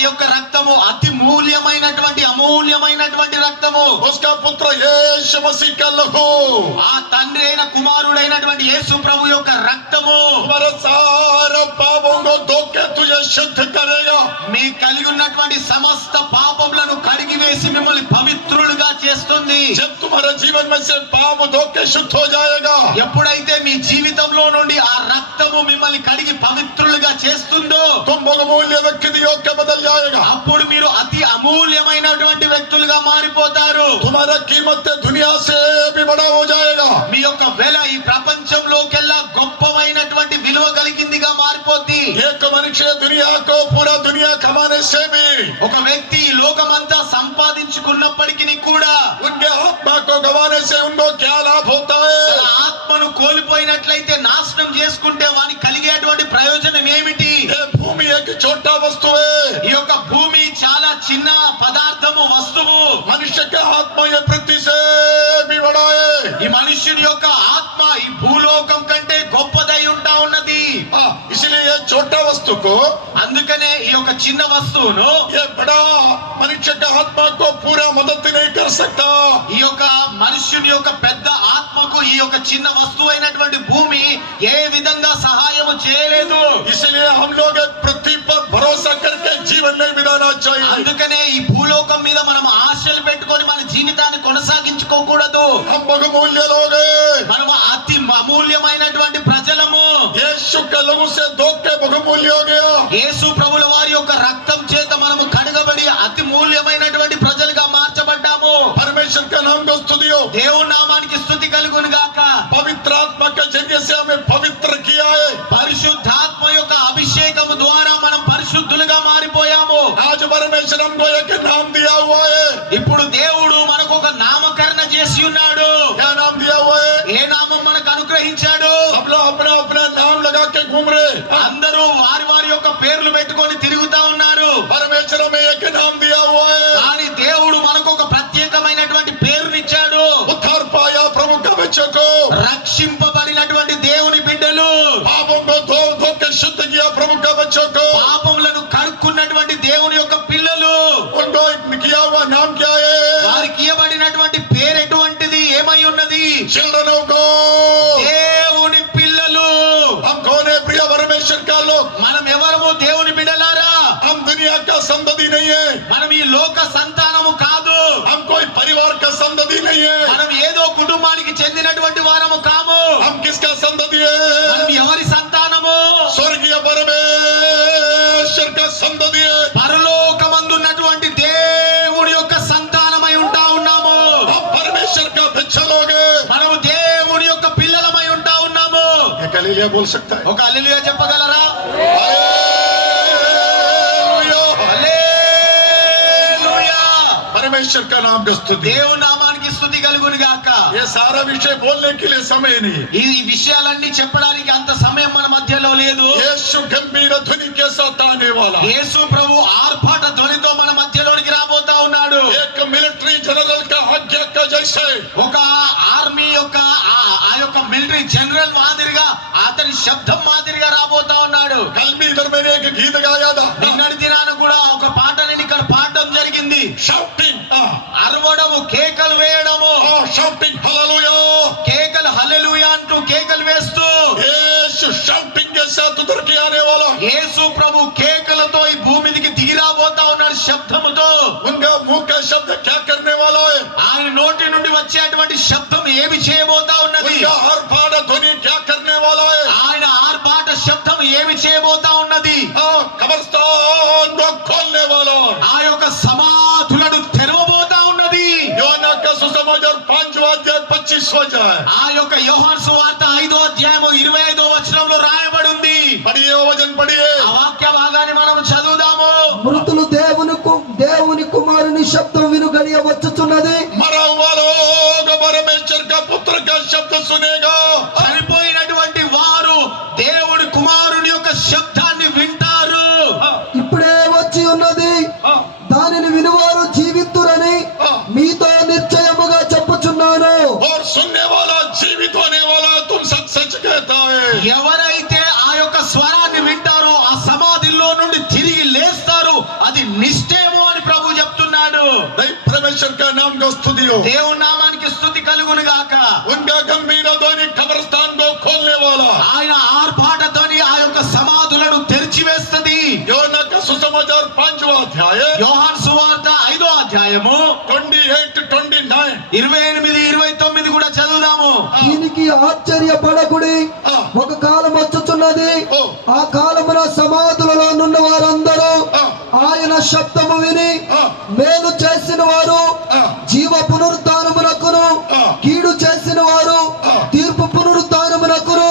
ఈ యొక్క రక్తము అతి మూల్యమైనటువంటి అమూల్యమైనటువంటి రక్తము. उसका पुत्र यीशु मसीह का लहू, ఆ తండ్రి అయిన కుమారుడైనటువంటి యేసు ప్రభు యొక్క రక్తము तुम्हारे सारे पापों को धो के तुझे शुद्ध करेगा. మీ కలిగి ఉన్నటువంటి సమస్త పాపములను కడిగి వేసి మిమ్మల్ని పవిత్రులుగా చేస్తుంది. जब तुम्हारे जीवन में से पाप धो के शुद्ध हो जाएगा, ఎప్పుడైతే మీ జీవితంలో నుండి ఆ రక్తము మిమ్మల్ని కడిగి పవిత్రులుగా చేస్తుందో तुम बहुमूल्य व्यक्तियों के बदल जाएगा. అప్పుడు మీరు అతి అమూల్యమైనటువంటి వ్యక్తులుగా మారిపోతారు. तुम्हारा कीमत दुनिया से भी बड़ा हो जाएगा. మీ యొక్క వెల ఈ ప్రపంచంలోకెల్లా గొప్పమైనటువంటి విలువ కలిగిందిగా మారిపోద్ది. एक मनुष्य दुनिया को पूरा दुनिया कमाने से भी ఒక వ్యక్తి ఈ లోకమంతా సంపాదించుకున్నప్పటికీ కూడా उनके आत्मा को गंवाने से उनको क्या लाभ होता है? తన ఆత్మను కోల్పోయినట్లయితే నాశనం చేసుకుంటే వానికి కలిగేటువంటి ప్రయోజనం ఏమిటి? ये भूमि एक छोटा वस्तु है. ఈ యొక్క భూమి చాలా చిన్న పదార్థము, వస్తువు. मनुष्य का आत्मा ये पृथ्वी से भी बड़ा है. ఈ మనుష్యుని యొక్క ఆత్మ ఈ భూలోకం కంటే గొప్పదై ఉంటా ఉన్నది. इसलिए ये छोटा वस्तु को, అందుకనే ఈ యొక్క చిన్న వస్తువును ये बड़ा मनुष्य का आत्मा को पूरा मदद नहीं कर सकता. ఈ యొక్క మనుష్యుని యొక్క పెద్ద ఆత్మకు ఈ యొక్క చిన్న వస్తువు అయినటువంటి భూమి ఏ విధంగా సహాయము చేయలేదు. इसलिए हम लोग पृथ्वी पर भरोसा करके जीवन नहीं बिताना चाहिए. అందుకనే ఈ భూలోకం మీద మనం ఆశలు పెట్టుకొని మన జీవితాన్ని కొనసాగించుకోకూడదు. हम बहुमूल्य लोग हैं. మనం అతి అమూల్యమైనటువంటి ప్రజలము. यीशु के लहू से धो के बहुमूल्य हो गया. యేసు ప్రభుల వారి యొక్క రక్తం చేత మనము కడగబడి అతి మూల్యమైనటువంటి ప్రజలుగా మార్చబడ్డాము. परमेश्वर का नाम को स्तुति हो. దేవుని నామానికి స్తుతి కలుగును గాక. पवित्र आत्मा के जरिए से हमें पवित्र किया है. పరిశుద్ధాత్మ యొక్క అభిషేకము ద్వారా మనం పరిశుద్ధులుగా మారిపోయాము. आज परमेश्वर हमको एक नाम दिया हुआ है. ఇప్పుడు దేవుడు మనకు ఒక నామకరణ చేసి ఉన్నాడు. क्या नाम दिया हुआ है? ఏ నామం మనకు అనుగ్రహించాడు? सब लोग अपना अपना नाम लगा के घूम रहे. అందరూ వారి వారి యొక్క పేర్లు పెట్టుకొని తిరుగుతా ఉన్నారు. परमेश्वर हमें एक नाम दिया हुआ है. కానీ దేవుడు మనకు ఒక ప్రత్యేకమైనటువంటి పేరునిచ్చాడు. उद्धार पाया प्रभु का बच्चों को. రక్షింపబడినటువంటి దేవుని బిడ్డలు, पापों को धो धो के शुद्ध किया प्रभु का बच्चों को. పాపములను కడుక్కున్నటువంటి దేవుని యొక్క పిల్లలు. उनको किया हुआ नाम क्या है? వారికి ఇవ్వబడినటువంటి పేరు ఎటువంటిది, ఏమై ఉన్నది? Children of God. దేవుని పిల్లలు. हम कौन है प्रिय परमेश्वर का लोग? మనం ఎవరము దేవుని బిడ్డలారా? हम दुनिया का संतति नहीं है. మనం ఈ లోక సంతానము కాదు. हम कोई परिवार का संतति नहीं है. మనం ఏదో కుటుంబానికి చెందినటువంటి వారము కాము. हम किसका संतति మనం है? ఎవరి సంతానము? स्वर्गीय परमेश्वर का संतति है. పరలోకమందున్నటువంటి దేవుడి యొక్క సంతానమై ఉంటా ఉన్నాము. हम परमेश्वर का बच्चा लोग हैं. మనము దేవుడి యొక్క పిల్లలమై ఉంటా ఉన్నాము. ये हालेलुया बोल सकता है? ఒక హల్లెలూయా చెప్పగలరా? हालेलुया. హల్లెలూయా. परमेश्वर का नाम का स्तुति. దేవుని నామానికి స్తుతి కలుగును గాక. ये सारा विषय बोलने के लिए समय नहीं. ఈ విషయాలన్నీ చెప్పడానికి అంత సమయం మన మధ్యలో లేదు. यीशु गंभीर ध्वनि के साथ आने वाला. యేసు ప్రభు ఆర్భాట ధ్వనితో మన మధ్యలోనికి రాబోతా ఉన్నాడు. एक मिलिट्री जनरल का आज्ञा का जैसे ఒక ఆర్మీ యొక్క ఆ యొక్క మిలిటరీ జనరల్ మాదిరిగా అతని శబ్దం మాదిరిగా రాబోతా ఉన్నాడు. कल भी इधर मैंने एक गीत गाया था. నిన్నటి దినాన కూడా ఒక పాట నేను ఇక్కడ పాడడం జరిగింది. Shouting. అరవడము, కేకలు వేయడము. Shouting. Hallelujah. కేకలు హల్లెలూయా అంటూ కేకలు వేస్తూ यीशु shouting के साथ उतर के आने वाला. యేసు ప్రభు కేకలతో ఈ భూమి మీదకి దిగి రాబోతా ఉన్నాడు శబ్దముతో. उनका मुंह का शब्द क्या करने वाला है? ఆయన నోటి నుండి వచ్చేటువంటి శబ్దం ఏమి చేయబోతా ఉన్నది? उनका आर्भाट ध्वनि क्या करने वाला है? ఆయన ఆర్భాట శబ్దం ఏమి చేయబోతా ఉన్నది? कब्रिस्तान को खोलने वाला. ఆ యొక్క సమాధులను తెరవబోతా ఉన్నది. యోనా का सुसमाचार 5वां अध्याय 25वां अध्याय. ఆ యొక్క యోహాను సువార్త 5వ అధ్యాయము 25వ వచనంలో రాయబడి ఉంది. पढ़िए वचन पढ़िए. ఆ వాక్య భాగాన్ని మనం చదువుదాము. మృతులు దేవుని కుమారుని శబ్దం విను గడియ వచ్చుచున్నది. मरा हुआ लोग परमेश्वर का पुत्र का शब्द सुनेगा. చనిపోయినటువంటి వారు దేవుడి కుమారుని యొక్క శబ్దాన్ని వింటారు. ఇప్పుడే వచ్చి ఉన్నది, దానిని వినువారు జీవితురని మీతో నిశ్చయముగా చెప్పుచున్నాను. और सुनने वाला जीवित होने वाला तुम सच सच कहता है. ఎవరైతే ఆ యొక్క స్వరాన్ని వింటారో ఆ సమాధిలో నుండి తిరిగి లేస్తారు, అది నిష్టేమో అని ప్రభు చెప్తున్నాడు. नहीं परमेश्वर का नाम को स्तुति हो। దేవుని నామానికి స్తుతి కలుగును గాక. उनका गंभीर ध्वनि कब्रिस्तान को खोलने वाला, ఆయన ఆర్భాటతోని ఆ యొక్క సమాధులను తెరిచివేస్తది. యోనా का सुसमाचार 5वां अध्याय యోహాను సువార్త 5వ అధ్యాయము 28-29 28, 29 కూడా చదువుదాము. దీనికి ఆశ్చర్యపడకుడి, ఒక కాలం వచ్చుచున్నది, ఆ కాలమున సమాధులలో నున్న వారందరూ ఆయన శబ్దము విని మేలు చేసిన వారు జీవ పునరుత్థానమునకును, కీడు చేసిన వారు తీర్పు పునరుత్థానమునకును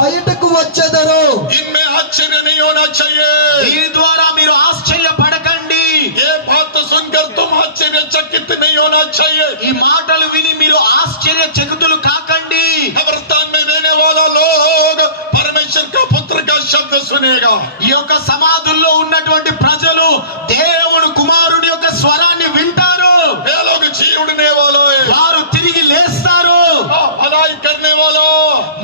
బయటకు వచ్చెదరు. इनमें आश्चर्य नहीं होना चाहिए। దీని ద్వారా మీరు ఆశ్చర్యపడకండి. ये बात सुनकर तुम आश्चर्यचकित नहीं होना चाहिए। ఈ మాటలు విని మీరు ఆశ్చర్యచకితులు కాకండి. कब्रिस्तान में रहने वाला लोग परमेश्वर का पुत्र का शब्द सुनेगा। ఈ యొక్క సమాధుల్లో ఉన్నటువంటి ప్రజలు దేవుని కుమారుడి యొక్క స్వరాన్ని వింటారు. वे लोग जी उड़ने वाला है, వారు తిరిగి లేస్తారు. भलाई करने वाला,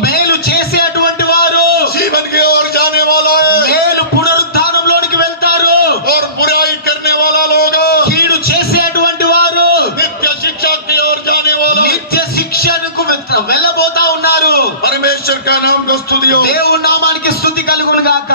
మేలు చేసేటువంటి వారు जीवन की ओर जाने वाला है, మేలు పునరుద్ధానంలోనికి వెళ్తారు. और बुराई करने वाला लोग కీడు చేసేటువంటి వారు नित्य शिक्षा की ओर जाने वाला। నిత్య శిక్షణకు వెళ్ళబోతా ఉన్నారు. परमेश्वर का नाम को स्तुति हो। దేవుని నామానికి స్తుతి కలుగును గాక.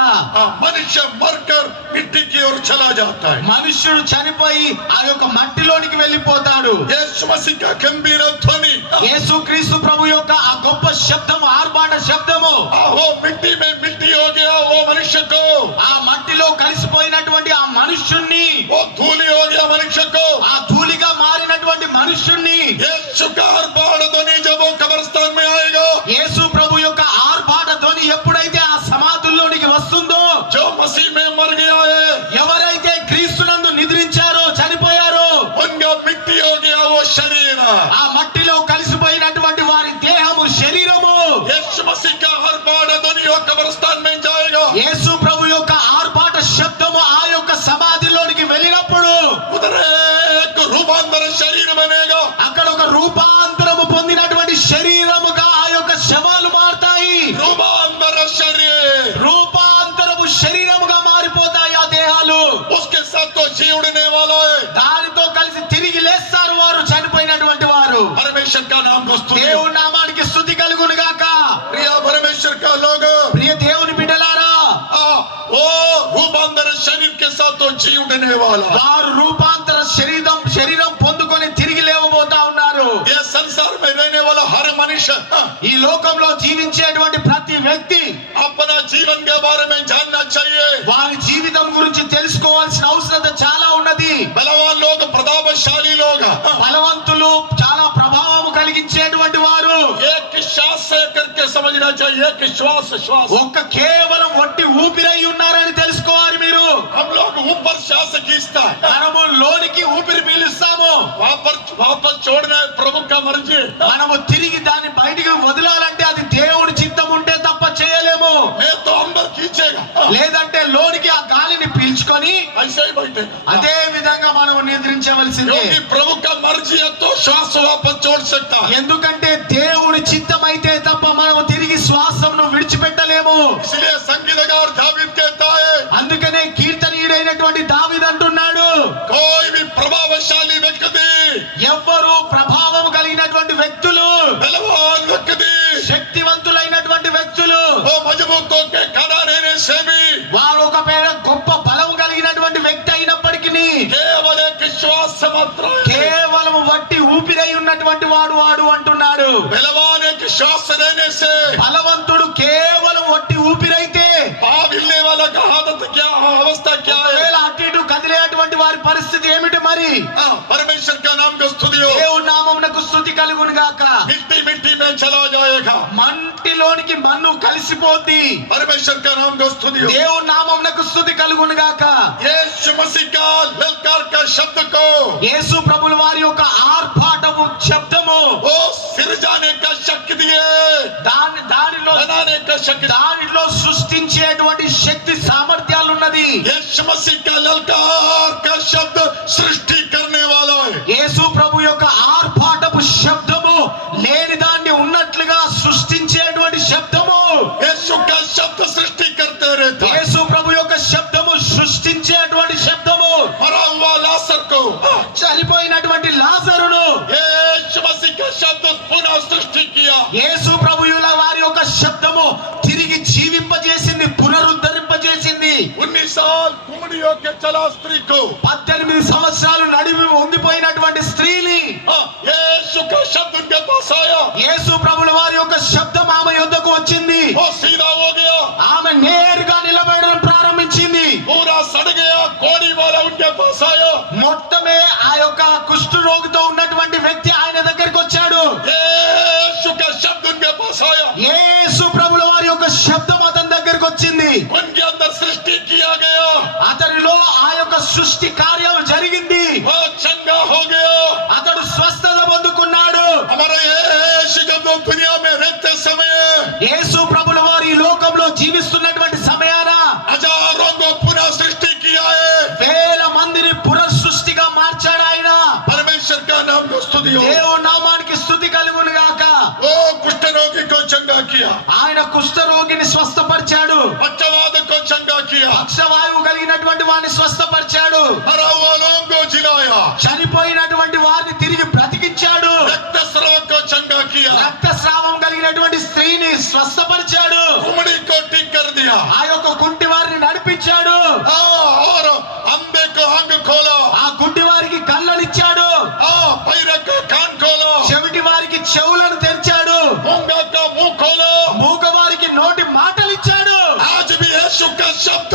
मनुष्य मरकर मिट्टी की ओर चला जाता है। మనుష్యుడు చనిపోయి ఆ యొక్క మట్టిలోనికి వెళ్ళిపోతాడు. यीशु मसीह का गंभीर ध्वनि, యేసుక్రీస్తు ప్రభు యొక్క ఆ గొప్ప శబ్దము, ఆర్భాట శబ్దము, वो मिट्टी में मिट्टी हो गया वो मनुष्य को, ఆ మట్టిలో కలిసిపోయినటువంటి ఆ మనుష్యుణ్ణి, वो धूली हो गया मनुष्य को। ఆ ధూళిగా మారినటువంటి మనుష్యుణ్ణి यीशु का आर्भाड़ ध्वनि जब वो कब्रिस्तान में आएगा, యేసు ప్రభు యొక్క ఆర్భాట ధ్వని ఎప్పుడైతే ఆ సమాధుల్లోనికి వస్తుందో, जो मसीह में मर गया है, ఎవరైతే క్రీస్తునందు నిద్రించారో, చనిపోయారో, उनका मिट्टी हो गया वो शरीर। ఆ మట్టిలో కలిసిపోయినటువంటి వారి దేహము, శరీరము, यीशु मसीह का आर्भाड़ ध्वनि वो कब्रिस्तान में जाएगा, యేసు ప్రభు యొక్క ఆర్భాట శబ్దము ఆ యొక్క సమాధిలోనికి వెళ్ళినప్పుడు उधर एक रूपांतर शरीर बनेगा। అక్కడ ఒక రూపాంతరము పొందినటువంటి శరీరముగా ఆ యొక్క శవాలు మారతాయి. रूपांतर शरीर, రూపాంతరము శరీరముగా మారిపోతాయి ఆ దేహాలు. उसके साथ तो जी उड़ने वाला है। దానితో కలిసి తిరిగి లేస్తారు వారు, చనిపోయినటువంటి వారు. परमेश्वर का नाम को स्तुति हो। దేవుని నామానికి స్తుతి కలుగును గాక. प्रिय परमेश्वर का लोग, ప్రియ దేవుని బిడ్డలారా, वो रूपांतर शरीर के साथ तो जी उड़ने वाला। వారు రూపాంతర శరీరం పొందుకొని తిరిగి లేవబోతా ఉన్నారు. ये संसार में रहने वाला हर मनुष्य ఈ లోకంలో జీవించేటువంటి ప్రతి వ్యక్తి अपना जीवन के बारे में जानना चाहिए। వారి జీవితం గురించి తెలుసుకోవాల్సిన అవసరత చాలా ఉన్నది. बलवान लोग, प्रतापशाली लोग బలవంతులు, చాలా ప్రభావం కలిగించేటువంటి వారు एक श्वास से करके समझना चाहिए कि श्वास श्वास। ఒక్క కేవలం వట్టి ఊపిరై ఉన్నారని తెలుసుకోవాలి మీరు. हम लोग ऊपर श्वास खींचता है, మనము లోనికి ఊపిరి పీలుస్తాము, वापस छोड़ना है प्रभु का मर्जी। మనము తిరిగి దాన్ని బయటికి వదలాలంటే అది దేవుని చిత్తం ఉంటే తప్ప చేయలేము. मैं तो अंदर खींचेगा, లేదంటే లోనికి ఆ గాలిని పీల్చుకొని ऐसे ही बैठे। అదే విధంగా మనం నిద్రించవలసిందే. क्योंकि प्रभु का मर्जी है तो श्वास वापस छोड़ सकता है। ఎందుకంటే దేవుని చిత్తం అయితే తప్ప మనం తిరిగి శ్వాసమును విడిచిపెట్టలేము. इसलिए संगीतकार दावीद कहता है, అందుకనే కీర్తనీయుడైనటువంటి దావీదు అంటున్నాడు, कोई भी प्रभावशाली व्यक्ति, ఎవ్వరు ప్రభావం కలిగినటువంటి వ్యక్తులు, बलवान व्यक्ति, శక్తివంతులైనటువంటి వ్యక్తులు, वो मजबूतों के खड़ा रहने से भी వారు ఒక పేద గొప్ప బలం కలిగినటువంటి వ్యక్తి అయినప్పటికీ केवल एक श्वास मात्र है। కేవలం వట్టి ఊపిరై ఉన్నటువంటి వాడు అంటున్నాడు. बलवान एक श्वास रहने से, బలవంతుడు కేవలం వట్టి ఊపిరైతే पाँव हिलने वाला का हालत क्या, अवस्था क्या है। ఒకవేళ అటు ఇటు కదిలేటువంటి వారి పరిస్థితి ఏమిటి మరి? परमेश्वर का नाम को स्तुति हो। దేవుని నామమునకు స్తుతి కలుగును గాక. मिट्टी मिट्टी में चला जाएगा, మంటిలోనికి మన్ను కలిసిపోద్ది. परमेश्वर का नाम को स्तुति हो। దేవుని నామమునకు స్తుతి కలుగును గాక. यीशु मसीह का ललकार का शब्द को, యేసు ప్రభుల వారి యొక్క ఆర్భాటము శబ్దము वो सिर जाने का शक्ति दिए, దానిలో बनाने का शक्ति। దానిలో సృష్టించేటువంటి శక్తి సామర్థ్యాలు ఉన్నది. यीशु मसीह का ललकार का शब्द सृष्टि करने वाला है। యేసు ప్రభు యొక్క ఆర్భాటపు శబ్దము లేని దాన్ని ఉన్నట్లుగా సృష్టించేటువంటి శబ్దము. यीशु का शब्द सृष्टि करते रहता है। యేసు ప్రభు యొక్క శబ్దము సృష్టించేటువంటి శబ్దము. చనిపోయినటువంటి లాజరును यीशु मसीह का शब्द पुनः सृष्टि किया। యేసు ప్రభువుల వారి యొక్క శబ్దము తిరిగి జీవింపజేసింది, పునరుద్ధరింపజేసింది. 19 साल कुमड़ी होके चला स्त्री को 18 సంవత్సరాలు నడిమి ఉండిపోయినటువంటి స్త్రీని यीशु का शब्द उनके पास आया। యేసు ప్రభువుల వారి యొక్క శబ్దం ఆమె యొద్దకు వచ్చింది. वो सीधा हो गया, ఆమె నేరుగా నిలబడడం ప్రారంభించింది. पूरा सड़ गया, कोड़ी वाला उनके पास आया। మొత్తమే ఆ యొక్క కుష్టు రోగితో ఉన్నటువంటి వ్యక్తి ఆయన దగ్గరికి వచ్చాడు. यीशु का शब्द उनके पास आया, యేసు ప్రభువుల వారి యొక్క శబ్దం అతని దగ్గరికి వచ్చింది. उनके अंदर सृष्टि किया गया, అతనిలో ఆ యొక్క సృష్టి కార్యం జరిగింది. वो चंगा हो गया। అతడు స్వస్థత పొందుకున్నాడు. हमारे यीशु जब वो दुनिया में रहते समय యేసు ప్రభువుల వారి ఈ లోకంలో జీవిస్తున్నటువంటి సమయాన हजारों को पुनः सृष्टि किया है। వేల మందిని పునఃసృష్టిగా మార్చాడు ఆయన. परमेश्वर का नाम को स्तुति हो। దేవుని నామానికి స్తుతి కలుగును గాక. वो कुष्ठ रोगी को चंगा किया, ఆయన కుష్ఠ రోగిని స్వస్థపరిచాడు. पक्षवाद को चंगा किया, పక్షవాయువు కలిగినటువంటి వారిని స్వస్థపరిచాడు. मरा हुआ लोगों को जिलाया, చనిపోయినటువంటి వారిని తిరిగి బ్రతికించాడు. रक्तस्राव को चंगा किया, రక్తస్రావం కలిగినటువంటి స్త్రీని స్వస్థపరిచాడు. कुमड़ी को ठीक कर दिया, ఆ యొక్క కుంటి వారిని నడిపించాడు. और अंधे को आंख खोला, ఆ గుడ్డి వారికి కళ్ళనిచ్చాడు. पैर का कान खोला, చెవిటి వారికి చెవులను తెరిచాడు. मूंगा का मुंह खोला। మూగ వారికి నోటి మాటలు ఇచ్చాడు. आज भी यीशु का शब्द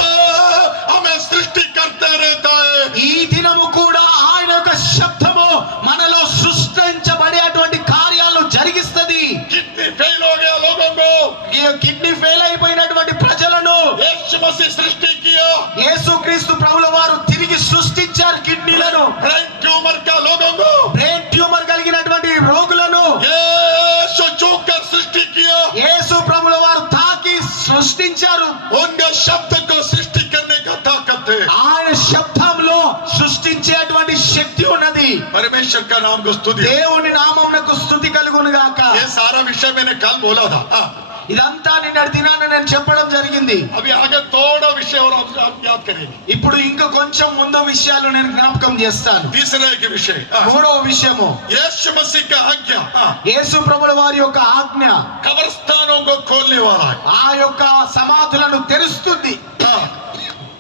हमें सृष्टि करते रहता है। ఈ దినము కూడా ఆయన యొక్క శబ్దము మనలో సృష్టించబడేటువంటి కార్యాలు జరిగిస్తది. कितनी फेल हो गया लोगों को, ఈ కిడ్నీ ఫెయిల్ అయిపోయినటువంటి ప్రజలను यीशु मसीह सृष्टि किया। యేసుక్రీస్తు ప్రభుల వారు తిరిగి సృష్టించారు. కిడ్నీలను, ब्रेन ट्यूमर का लोगों को బ్రెయిన్ ట్యూమర్ కలిగినటువంటి రోగులను यीशु छू कर सृष्टि किया। యేసు ప్రభుల వారు తాకి సృష్టించారు. उनके शब्द को सृष्टि करने का ताकत है। ఆయన శబ్దంలో సృష్టించేటువంటి శక్తి ఉన్నది. परमेश्वर का नाम को स्तुति हो। దేవుని నామమునకు స్తుతి కలుగును గాక. ये सारा विषय मैंने कल बोला था। ఇదంతా నిన్నటి దినాన నేను చెప్పడం జరిగింది. अभी आगे थोड़ा विषय और आप याद करेंगे। ఇప్పుడు ఇంకా కొంచెం ముందు విషయాలు నేను జ్ఞాపకం చేస్తాను. तीसरे के विषय మూడవ విషయము यीशु मसीह का आज्ञा యేసు ప్రభుల వారి యొక్క ఆజ్ఞ कब्रस्तानों को खोलने वाला है। ఆ యొక్క సమాధులను తెరుస్తుంది.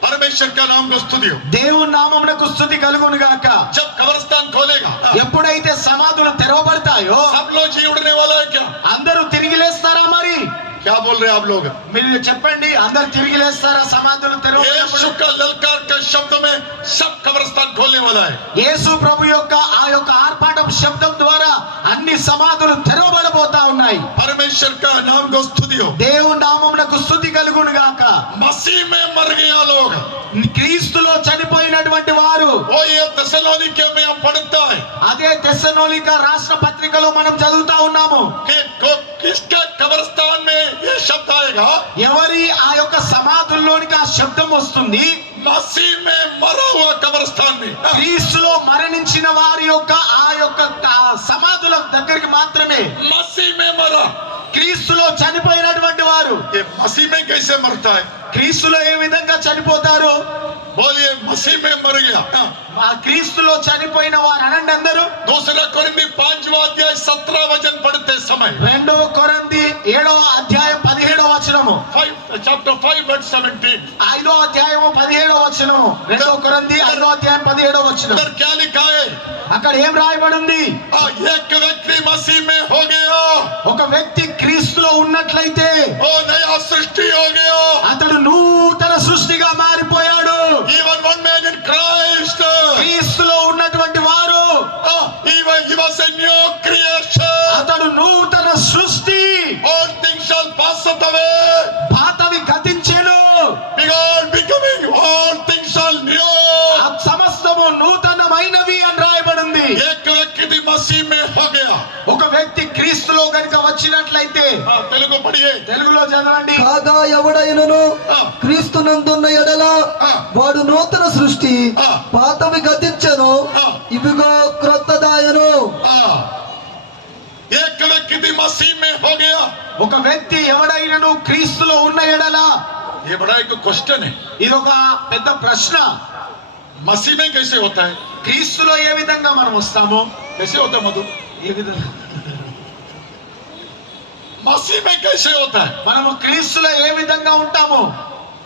परमेश्वर का नाम को स्तुति हो। దేవుని నామమునకు స్తుతి కలుగును గాక. जब कब्रस्तान खोलेगा ఎప్పుడైతే సమాధులు తెరవబడతాయో सब लोग जी उड़ने वाला है क्या? అందరూ తిరిగి లేస్తారా? మరి क्या बोल रहे हैं आप लोग? మీరు చెప్పండి, అందరు తిరిగి లేస్తారా సమాధులు తెరవబడినప్పుడు? यीशु का ललकार के शब्द में सब कब्रस्तान खोलने वाला है। యేసు ప్రభు యొక్క ఆ యొక్క ఆర్పాటం శబ్దం ద్వారా అన్ని సమాధులు తెరవబడబోతా ఉన్నాయి. परमेश्वर का नाम को स्तुति हो। దేవుని నామమునకు స్తుతి కలుగును గాక. मसीह में मर गया लोग, క్రీస్తులో చనిపోయినటువంటి వారు, वो ये थेसलोनिके में हम पढ़ता है అదే తెస్సలోనిక రాష్ట్ర పత్రికలో మనం చదువుతా ఉన్నాము. कि किसके कब्रस्तान में ये शब्द आएगा? ఎవరి ఆ యొక్క సమాధుల్లోనికి ఆ శబ్దం వస్తుంది? मसीह में मरा हुआ कब्रस्तान में। క్రీస్తులో మరణించిన వారి యొక్క ఆ యొక్క సమాధుల దగ్గరికి మాత్రమే. मसीह में मरा, క్రీస్తులో చనిపోయినటువంటి వారు ये मसीह में कैसे मरता है? క్రీస్తులో ఏ విధంగా చనిపోతారు? बोलिए मसीह में मर गया। ఆ క్రీస్తులో చనిపోయిన వారు అనండి అందరూ. दूसरा कोरिन्थी 5वां अध्याय 17 वचन पढ़ते समय 2 కొరింథీ 7వ అధ్యాయం 17వ వచనము, 5:17 5వ అధ్యాయము 17వ వచనము, 2 కొరింథీ 5వ అధ్యాయం 17వ వచనం. उधर क्या लिखा है? అక్కడ ఏం రాయబడి ఉంది? एक व्यक्ति मसीह में हो गया, ఒక వ్యక్తి క్రీస్తులో ఉన్నట్లయితే वो नया सृष्टि हो गया। అతడు నూతన సృష్టిగా మారిపోయాడు. Even one man in Christ, క్రీస్తులో ఉన్నటువంటి వారు even he was a new creation. అతడు నూతన సృష్టి. All things shall pass away, పాతవి గతించెను, behold becoming all things shall new. ఆ సమస్తము నూతనమైనవి అని రాయబడింది. एक व्यक्ति मसीह में हो गया। ఒక వ్యక్తి క్రీస్తులో గనుక వచ్చినట్లయితే, तेलुगु पढ़िए। తెలుగులో చదవండి. కాగా ఎవడైనను క్రీస్తునందున్న ఎడల వాడు నూతన సృష్టి, పాతవి గతించెను, ఇవిగో క్రొత్తదాయను. एक व्यक्ति मसीह में हो गया। ఒక వ్యక్తి ఎవడైనను క్రీస్తులో ఉన్న ఎడల, ये बड़ा एक क्वेश्चन है। ఇదొక పెద్ద ప్రశ్న. मसीह में कैसे होता है? క్రీస్తులో ఏ విధంగా మనం వస్తామో, कैसे होता है मधु? ఏ విధంగా मसीह में कैसे होता है? మనము క్రీస్తులో ఏ విధంగా ఉంటామో,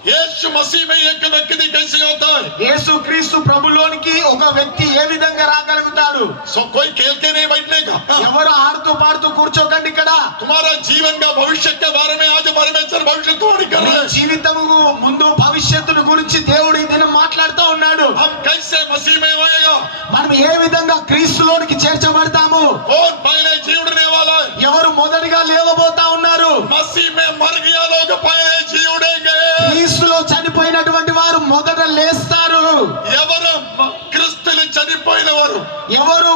यीशु मसीह में एक व्यक्ति कैसे होता है? యేసు క్రీస్తు ప్రభులోనికి ఒక వ్యక్తి ఏ విధంగా రాగలుగుతాడు? सो कोई खेल के नहीं बैठने का। ఎవరు ఆడుతూ పాడుతూ కూర్చోకండి ఇక్కడ. तुम्हारा जीवन का भविष्य के बारे में आज परमेश्वर भविष्यवाणी कर నీ रहे हैं। జీవితము ముందు భవిష్యత్తును గురించి దేవుడు ఈ దినం మాట్లాడుతూ ఉన్నాడు. हम कैसे मसीह में होएगा? మనం ఏ విధంగా క్రీస్తులోనికి చేర్చబడతాము? कौन पहले जीवने वाला है? ఎవరు మొదటిగా లేవబోతా ఉన్నారు? मसीह में मर गया लोग पहले जीवनेंगे। క్రీస్తులో చనిపోయినటువంటి వారు మొదట లేస్తారు. ఎవరు క్రీస్తులో చనిపోయిన వారు? ఎవరు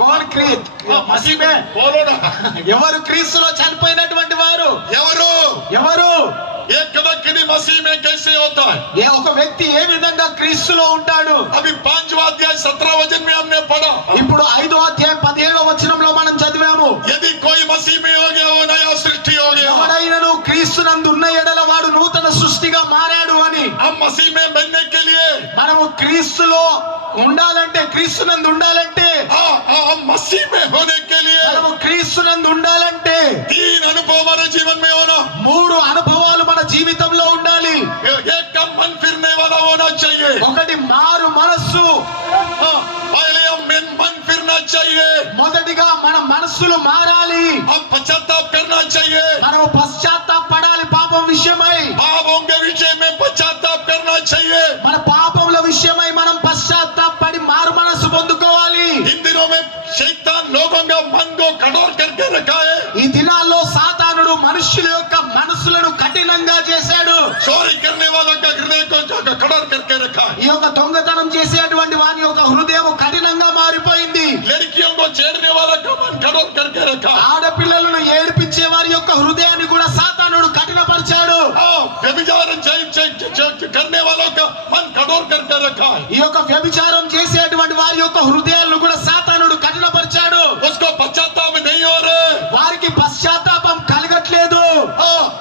కౌన్ క్రీస్తు మసీహ్ మే बोलो ना। ఎవరు క్రీస్తులో చనిపోయినటువంటి వారు? ఎవరు? ఎవరు? एक व्यक्ति मसीह में कैसे होता है? ఏ ఒక వ్యక్తి ఏ విధంగా క్రీస్తులో ఉంటాడు? अभी 5वां अध्याय 17 वचन में हमने पढ़ा। ఇప్పుడు 5వ అధ్యాయం 17వ వచనంలో మనం చదివాము. यदि कोई मसीह में हो गया वो नया सृष्टि हो गया। ఎవడైనను క్రీస్తునందు ఉన్న ఎడల వాడు నూతన సృష్టిగా మారాడు అని. हम मसीह में बनने के लिए మనము క్రీస్తులో ఉండాలంటే, క్రీస్తునందు ఉండాలంటే, हम मसीह में होने के लिए మనము క్రీస్తునందు ఉండాలంటే 3 अनुभव हमारे जीवन में होना। 3 అనుభవాలు మన జీవితంలో ఉండాలి. एक का मन फिरने वाला होना चाहिए। ఒకటి మారు మనస్సు. पहले हम मन फिरना चाहिए। మొదటిగా మన మనస్సులు మారాలి. हम पश्चाताप करना चाहिए। మనము పశ్చాత్తాపడాలి పాపం విషయమై. पापों के विषय में पश्चाताप करना चाहिए। మన పాపముల విషయమై మనం పశ్చాత్తాపడి మారు మనస్సు పొందుకోవాలి. इन दिनों में शैतान लोगों का मन को कठोर करके रखा है। ఈ దినాల్లో సాతానుడు మనుషుల యొక్క మనస్సులను కఠినంగా చేశాడు. चोरी करने वालों का हृदय को कठोर करके रखा है। ఈ యొక్క దొంగతనం చేసేటువంటి వాని యొక్క హృదయం కఠినంగా మారిపోయింది. लड़कियों को छेड़ने वाला का मन कठोर करके रखा है। ఆడపిల్లలను ఏడిపించే వారి యొక్క హృదయాన్ని కూడా సాతానుడు కఠినపరిచాడు. व्यभिचार करने वालों का मन कठोर करके रखा है। ఈ యొక్క వ్యభిచారం చేసేటువంటి వారి యొక్క హృదయాలను కూడా సాతానుడు కఠినపరిచాడు. उसको पश्चाताप नहीं हो रहे। వారికి పశ్చాత్తాపం కలగట్లేదు.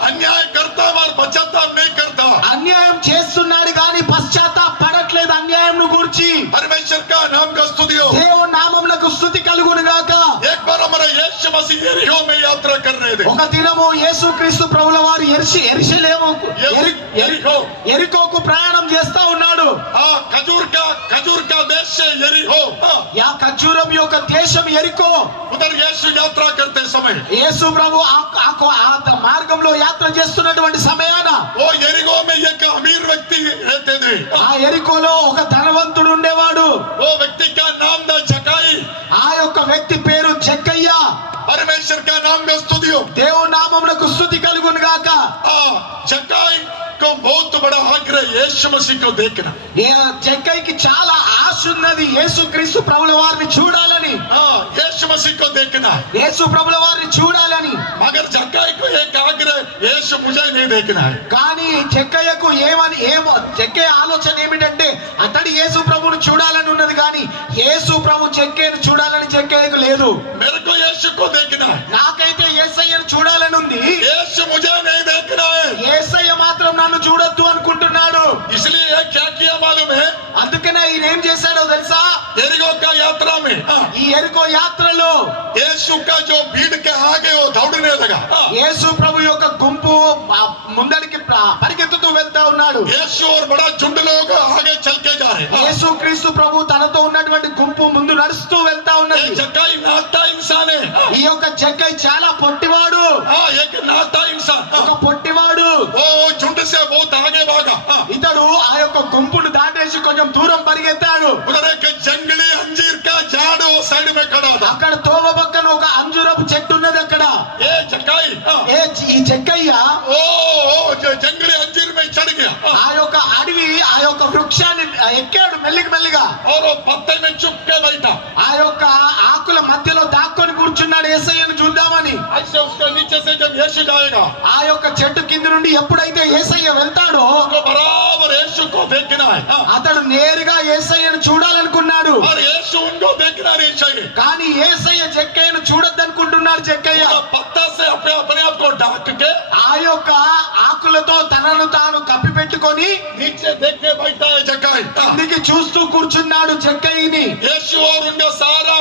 अन्याय करता और पश्चाताप नहीं करता। అన్యాయం చేస్తున్నాడు కానీ పశ్చాత్తాపడట్లేదు అన్యాయంను గురించి. परमेश्वर का नाम का स्तुति हो। దేవుని నామమునకు స్తుతి కలుగును గాక. एक बार हमारे यीशु मसीह यरीहो में यात्रा कर रहे थे। ఒక దినము యేసుక్రీస్తు ప్రభుల వారు యెరూషలేము యెరికోకు ప్రయాణం చేస్తా ఉన్నాడు. खजूर का देश से यरीहो। యా ఖర్జూరం యొక్క దేశం యెరికో. उधर यीशु यात्रा करते समय యేసు ప్రభు ఆ మార్గంలో యాత్ర చేస్తున్నటువంటి సమయాన वो यरीहो में एक अमीर व्यक्ति रहते थे। ఆ యెరికోలో ఒక ధనవంతుడు ఉండేవాడు. वो व्यक्ति का नाम था जकाई। ఆ యొక్క వ్యక్తి పేరు జక్కయ్య. परमेश्वर का नाम का स्तुति हो। దేవుని నామమునకు స్తుతి కలుగును గాక. जकाई को बहुत बड़ा आग्रह यीशु मसीह को देखना। జక్కయ్యకి చాలా ఆశ ఉన్నది యేసుక్రీస్తు ప్రభుల వారిని చూడాలని. यीशु मसीह को देखना। యేసు ప్రభుల వారిని చూడాలని. मगर जकाई को एक आग्रह यीशु मुझे नहीं देखना है। కానీ జక్కయ్యకు జక్కయ్య ఆలోచన ఏమిటంటే అతడి యేసు ప్రభువును చూడాలని ఉన్నది కానీ యేసు ప్రభు జక్కయ్యను చూడాలని జక్కయ్యకు లేదు. मेरे को यीशु को देखना है। నాకైతే యేసయ్యను చూడాలని ఉంది. यीशु मुझे नहीं देखना है। యేసయ్య మాత్రం నన్ను చూడొద్దు అనుకుంటున్నాడు. इसलिए ये क्या किया मालूम है? అందుకనే ఈయన ఏం చేశాడో తెలుసా? यरीहो का यात्रा में ఈ యెరికో యాత్రలో यीशु का जो भीड़ के आगे वो दौड़ने लगा। యేసు ప్రభు యొక్క గుంపు ముందరికి పరిగెత్తుతూ వెళ్తా ఉన్నాడు. यीशु और बड़ा झुंड लोग आगे चल के जा रहे हैं। యేసు క్రీస్తు ప్రభు తనతో ఉన్నటువంటి గుంపు ముందు నడుస్తూ వెళ్తా ఉన్నది. ये जकाई नाता इंसान है। ఈ యొక్క జక్కయ్య చాలా పొట్టివాడు. एक नाता इंसान। ఒక పొట్టివాడు. वो झुंड से बहुत आगे भागा। ఇతడు ఆ యొక్క గుంపును దాటేసి కొంచెం దూరం పరిగెత్తాడు. उधर एक जंगली अंजीर का झाड़ वो साइड में खड़ा था। అక్కడ తోవ పక్కన ఒక అంజూరపు చెట్టు ఉన్నది. అక్కడ ये जकाई ఈ జక్కయ్య ओ जंगली अंजीर में चढ़ गया ఆ యొక్క అడవి ఆ యొక్క వృక్షాన్ని ఎక్కాడు మెల్లిగా. और वो पत्ते में चुप के बैठा। ఆ యొక్క ఆకుల మధ్యలో దాక్కొని కూర్చున్నాడు యేసయ్యను చూద్దామని. ऐसे उसके नीचे से जब यीशु जाएगा ఆ యొక్క చెట్టు కింద నుండి ఎప్పుడైతే యేసయ్య వెళ్తాడో उसको बराबर यीशु को देखना है। అతడు నేరుగా యేసయ్యను చూడాలనుకున్నాడు. और यीशु उनको देख देखना नहीं चाहिए। కానీ యేసయ్య జక్కయ్యను చూడొద్దనుకుంటున్నాడు జక్కయ్య. पूरा पत्ता से अपने आप को ढक के ఆ యొక్క ఆకులతో తనను తాను కప్పిపెట్టుకొని नीचे देख के बैठा है जक्कई। కిందికి చూస్తూ కూర్చున్నాడు జక్కయ్యని. यीशु और उनका सारा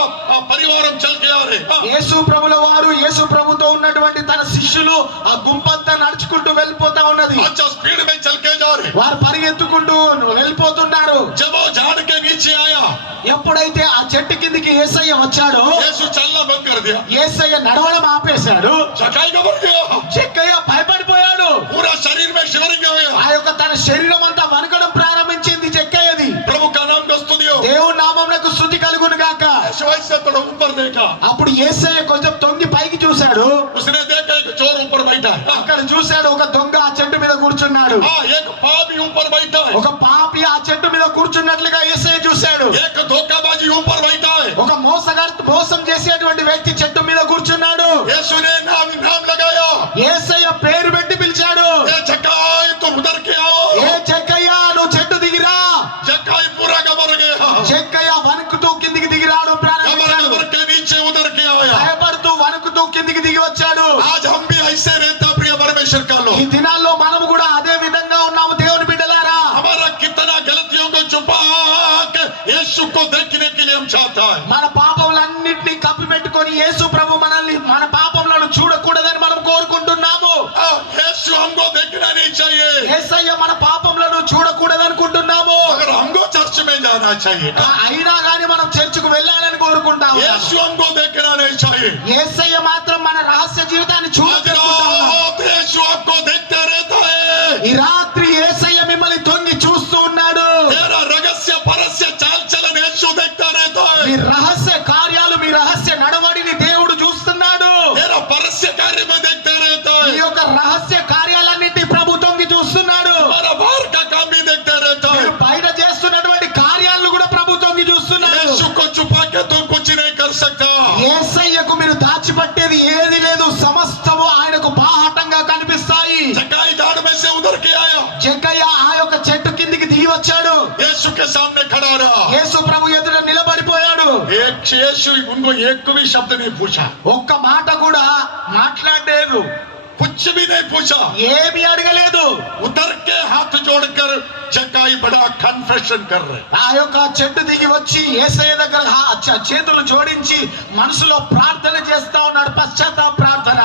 परिवार चल के आ रहे। యేసు ప్రభుల వారు యేసు ప్రభుతో ఉన్నటువంటి తన శిష్యులు ఆ గుంపంతా నడుచుకుంటూ వెళ్ళిపోతా ఉన్నది. अच्छा स्पीड में चल के जा रहे। వారు పరిగెత్తుకుంటూ వెళ్ళిపోతున్నారు. जब वो झाड़ के नीचे आया, ఎప్పుడైతే ఆ చెట్టు కిందికి యేసయ్య వచ్చాడో यीशु चलना बंद कर दिया। యేసయ్య నడవడం ఆపేశాడు. जक्कई घबरा गया, జక్కయ్య భయపడిపోయాడు. पूरा शरीर में शिवरिंग हो गया। ఆ యొక్క తన శరీరం అంతా వణకడం ప్రారంభించింది జక్కయ్యది. प्रभु का नाम का स्तुति हो। దేవుని నామమునకు స్తుతి కలుగును గాక. यीशु ऐसे थोड़ा ऊपर देखा, అప్పుడు యేసయ్య కొంచెం తొంగి పైకి చూశాడు. उसने देखा एक चोर ऊपर बैठा है। అక్కడ చూశాడు ఒక దొంగ ఆ చెట్టు మీద కూర్చున్నాడు. हाँ, एक पापी ऊपर बैठा है। ఒక పాపి ఆ చెట్టు మీద కూర్చున్నట్లుగా యేసయ్య చూశాడు. एक धोखाबाजी ऊपर बैठा है। ఒక మోసం చేసేటువంటి వ్యక్తి చెట్టు మీద కూర్చున్నాడు. यीशु ने नाम लगाया, యేసయ్య పేరు పెట్టి పిలిచాడు. ये जक्कई तुम उधर के आओ। ఏ జక్కయ్య నువ్వు చెట్టు దిగిరా. जक्कई पूरा घबरा गया, జక్కయ్య వణుకుతూ కిందికి దిగి రావడం ప్రారంభించాడు. घबर के नीचे उधर के आया। భయపడుతూ వణుకుతూ కిందికి దిగి వచ్చాడు. आज हम भी ऐसे रहता प्रिय परमेश्वर का लोग। ఈ దినాల్లో మనము కూడా అదే విధంగా ఉన్నాము దేవుని బిడ్డలారా. हमारा कितना गलतियों को छुपा के यीशु को देखने के लिए हम चाहता है। మన పాపములన్నింటినీ కప్పిపెట్టుకొని యేసు ప్రభు మనల్ని మన పాపములను చూడకూడదని మనం కోరుకుంటున్నాము. यीशु हमको देखना नहीं चाहिए, యేసయ్య మన పాపములను చూడకూడదనుకుంటున్నాము. मगर हमको चर्च में जाना चाहिए। అయినా గాని మనం చర్చికి వెళ్ళాలని కోరుకుంటాము. यीशु हमको देखना नहीं चाहिए। యేసయ్య మాత్రం మన రహస్య జీవితాన్ని आज చూడాలనుకుంటున్నాము. रात यीशु आपको देखते रहता है। ఈ రాత్రి యేసయ్య మిమ్మల్ని తొంగి చూస్తూ ఉన్నాడు. तेरा रहस्य परस्य चाल चलन यीशु देखता रहता మీ है। రహస్య కార్యాలు మీ రహస్య నడవడిని దేవుడు చూస్తున్నాడు. तेरा परस्य कार्य में देखते रहता ఈ है। యొక్క రహస్య కార్యాలన్నింటి ప్రభు తొంగి చూస్తున్నాడు. हमारा बाहर का काम भी देखते रहता है। మీరు బయట చేస్తున్నటువంటి కార్యాలను కూడా ప్రభు తొంగి చూస్తున్నాడు. यीशु को छुपा के तुम कुछ नहीं कर सकता। యేసయ్యకు మీరు దాచిపట్టేది ఏది లేదు. సమస్తము ఆయనకు బాహటంగా కనిపిస్తాయి. जक्कई झाड़ में से उधर के आया, జక్కయ్య ఆ యొక్క చెట్టు కిందికి దిగి వచ్చాడు. यीशु के सामने खड़ा रहा। యేసు ప్రభు ఎదుట నిలబడిపోయాడు. एक यीशु उनको एक भी शब्द नहीं पूछा, ఒక్క మాట కూడా మాట్లాడలేదు. कुछ भी नहीं पूछा। ఏమీ అడగలేదు. उधर के हाथ जोड़कर जक्कई बड़ा कन्फेशन कर रहे। ఆ యొక్క చెట్టు దిగి వచ్చి యేసయ్య దగ్గర చేతులు జోడించి మనసులో ప్రార్థన చేస్తా ఉన్నాడు. పశ్చాత్తాప ప్రార్థన.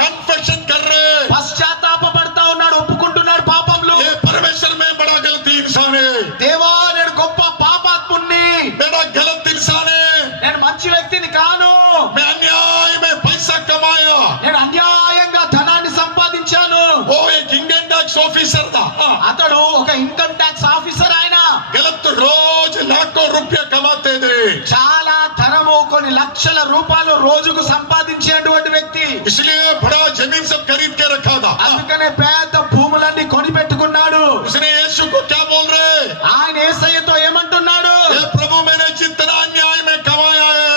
कन्फेशन कर रहे। పశ్చాత్తాప పడతా ఉన్నాడు. ఒప్పుకుంటున్నాడు పాపంలో. ये परमेश्वर में बड़ा गलत इंसान है, దేవా నేను గొప్ప పాపాత్ముణ్ణి. बड़ा गलत इंसान है। నేను మంచి వ్యక్తిని కాను. मैं अन्याय में पैसा कमाया। నేను అన్యాయంగా ధనాన్ని సంపాదించాను. वो एक इनकम टैक्स ऑफिसर था। అతడు ఒక ఇన్కమ్ ట్యాక్స్ ఆఫీసర్. ఆయన गलत रोज लाखों रुपया कमाते थे। చాలా ధనము కొన్ని లక్షల రూపాయలు రోజుకు సంపాదించేటువంటి వ్యక్తి. इसलिए बड़ा जमीन सब खरीद के रखा था। అందుకనే పెద్ద భూములన్నీ కొని పెట్టుకున్నాడు. उसने यीशु को क्या बोल रहे? ఆయన యేసయ్యతో ఏమంటున్నాడు? हे प्रभु मैंने जितना अन्याय में कमाया है,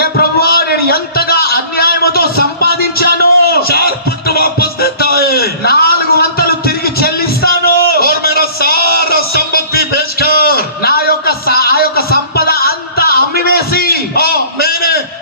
ఏ ప్రభువా నేను ఎంతగా అన్యాయముతో సంపాదించాను 4 फुट वापस देता है। 4 వంతులు తిరిగి చెల్లిస్తాను. और मेरा सारा संपत्ति बेचकर నా యొక్క ఆ యొక్క సంపద అంతా అమ్మివేసి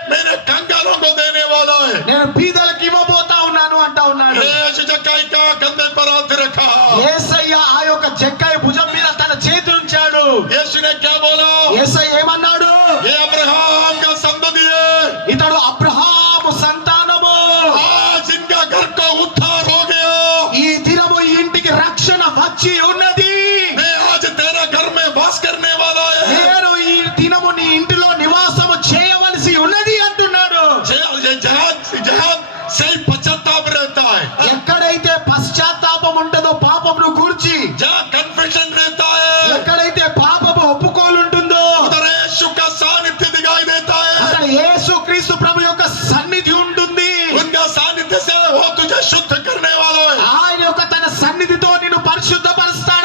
मैंने कंगालों को देने वाला है। నేను బీదలకు ఇవ్వబోతా ఉన్నాను అంటా ఉన్నాడు. यीशु जक्कई का कंधे पर हाथ रखा। యేసయ్య ఆ యొక్క జక్కయ్య భుజం మీద తన చేతి ఉంచాడు. यीशु ने क्या बोला? యేసయ్య ఏమన్నాడు? ये अब्राहम का संतति है। ఇతడు అబ్రహాము సంతానము. आज इनका घर का उद्धार हो गया। ఈ దినము ఈ ఇంటికి రక్షణ వచ్చి ఉన్నది. मैं आज तेरा घर में वास करने वाला है। నేను ఈ దినము నీ ఇంటిలో నివాసము చేయవలసి ఉన్నది అంటున్నాడు. जहाँ सही पश्चाताप रहता है, ఎక్కడైతే పశ్చాత్తాపం ఉంటుందో పాపమును గూర్చి, जहाँ कन्फेशन रहता है, ఎక్కడైతే పాపము ఒప్పుకోలుంటుందో उधर यीशु का सानिध्य दिखाई देता అక్కడ है। యేసు క్రీస్తు ప్రభు యొక్క సన్నిధి ఉంటుంది. उनका सानिध्य से वो तुझे शुद्ध करने वाला है। ఆయన యొక్క తన సన్నిధితో నిన్ను పరిశుద్ధపరుస్తాడు.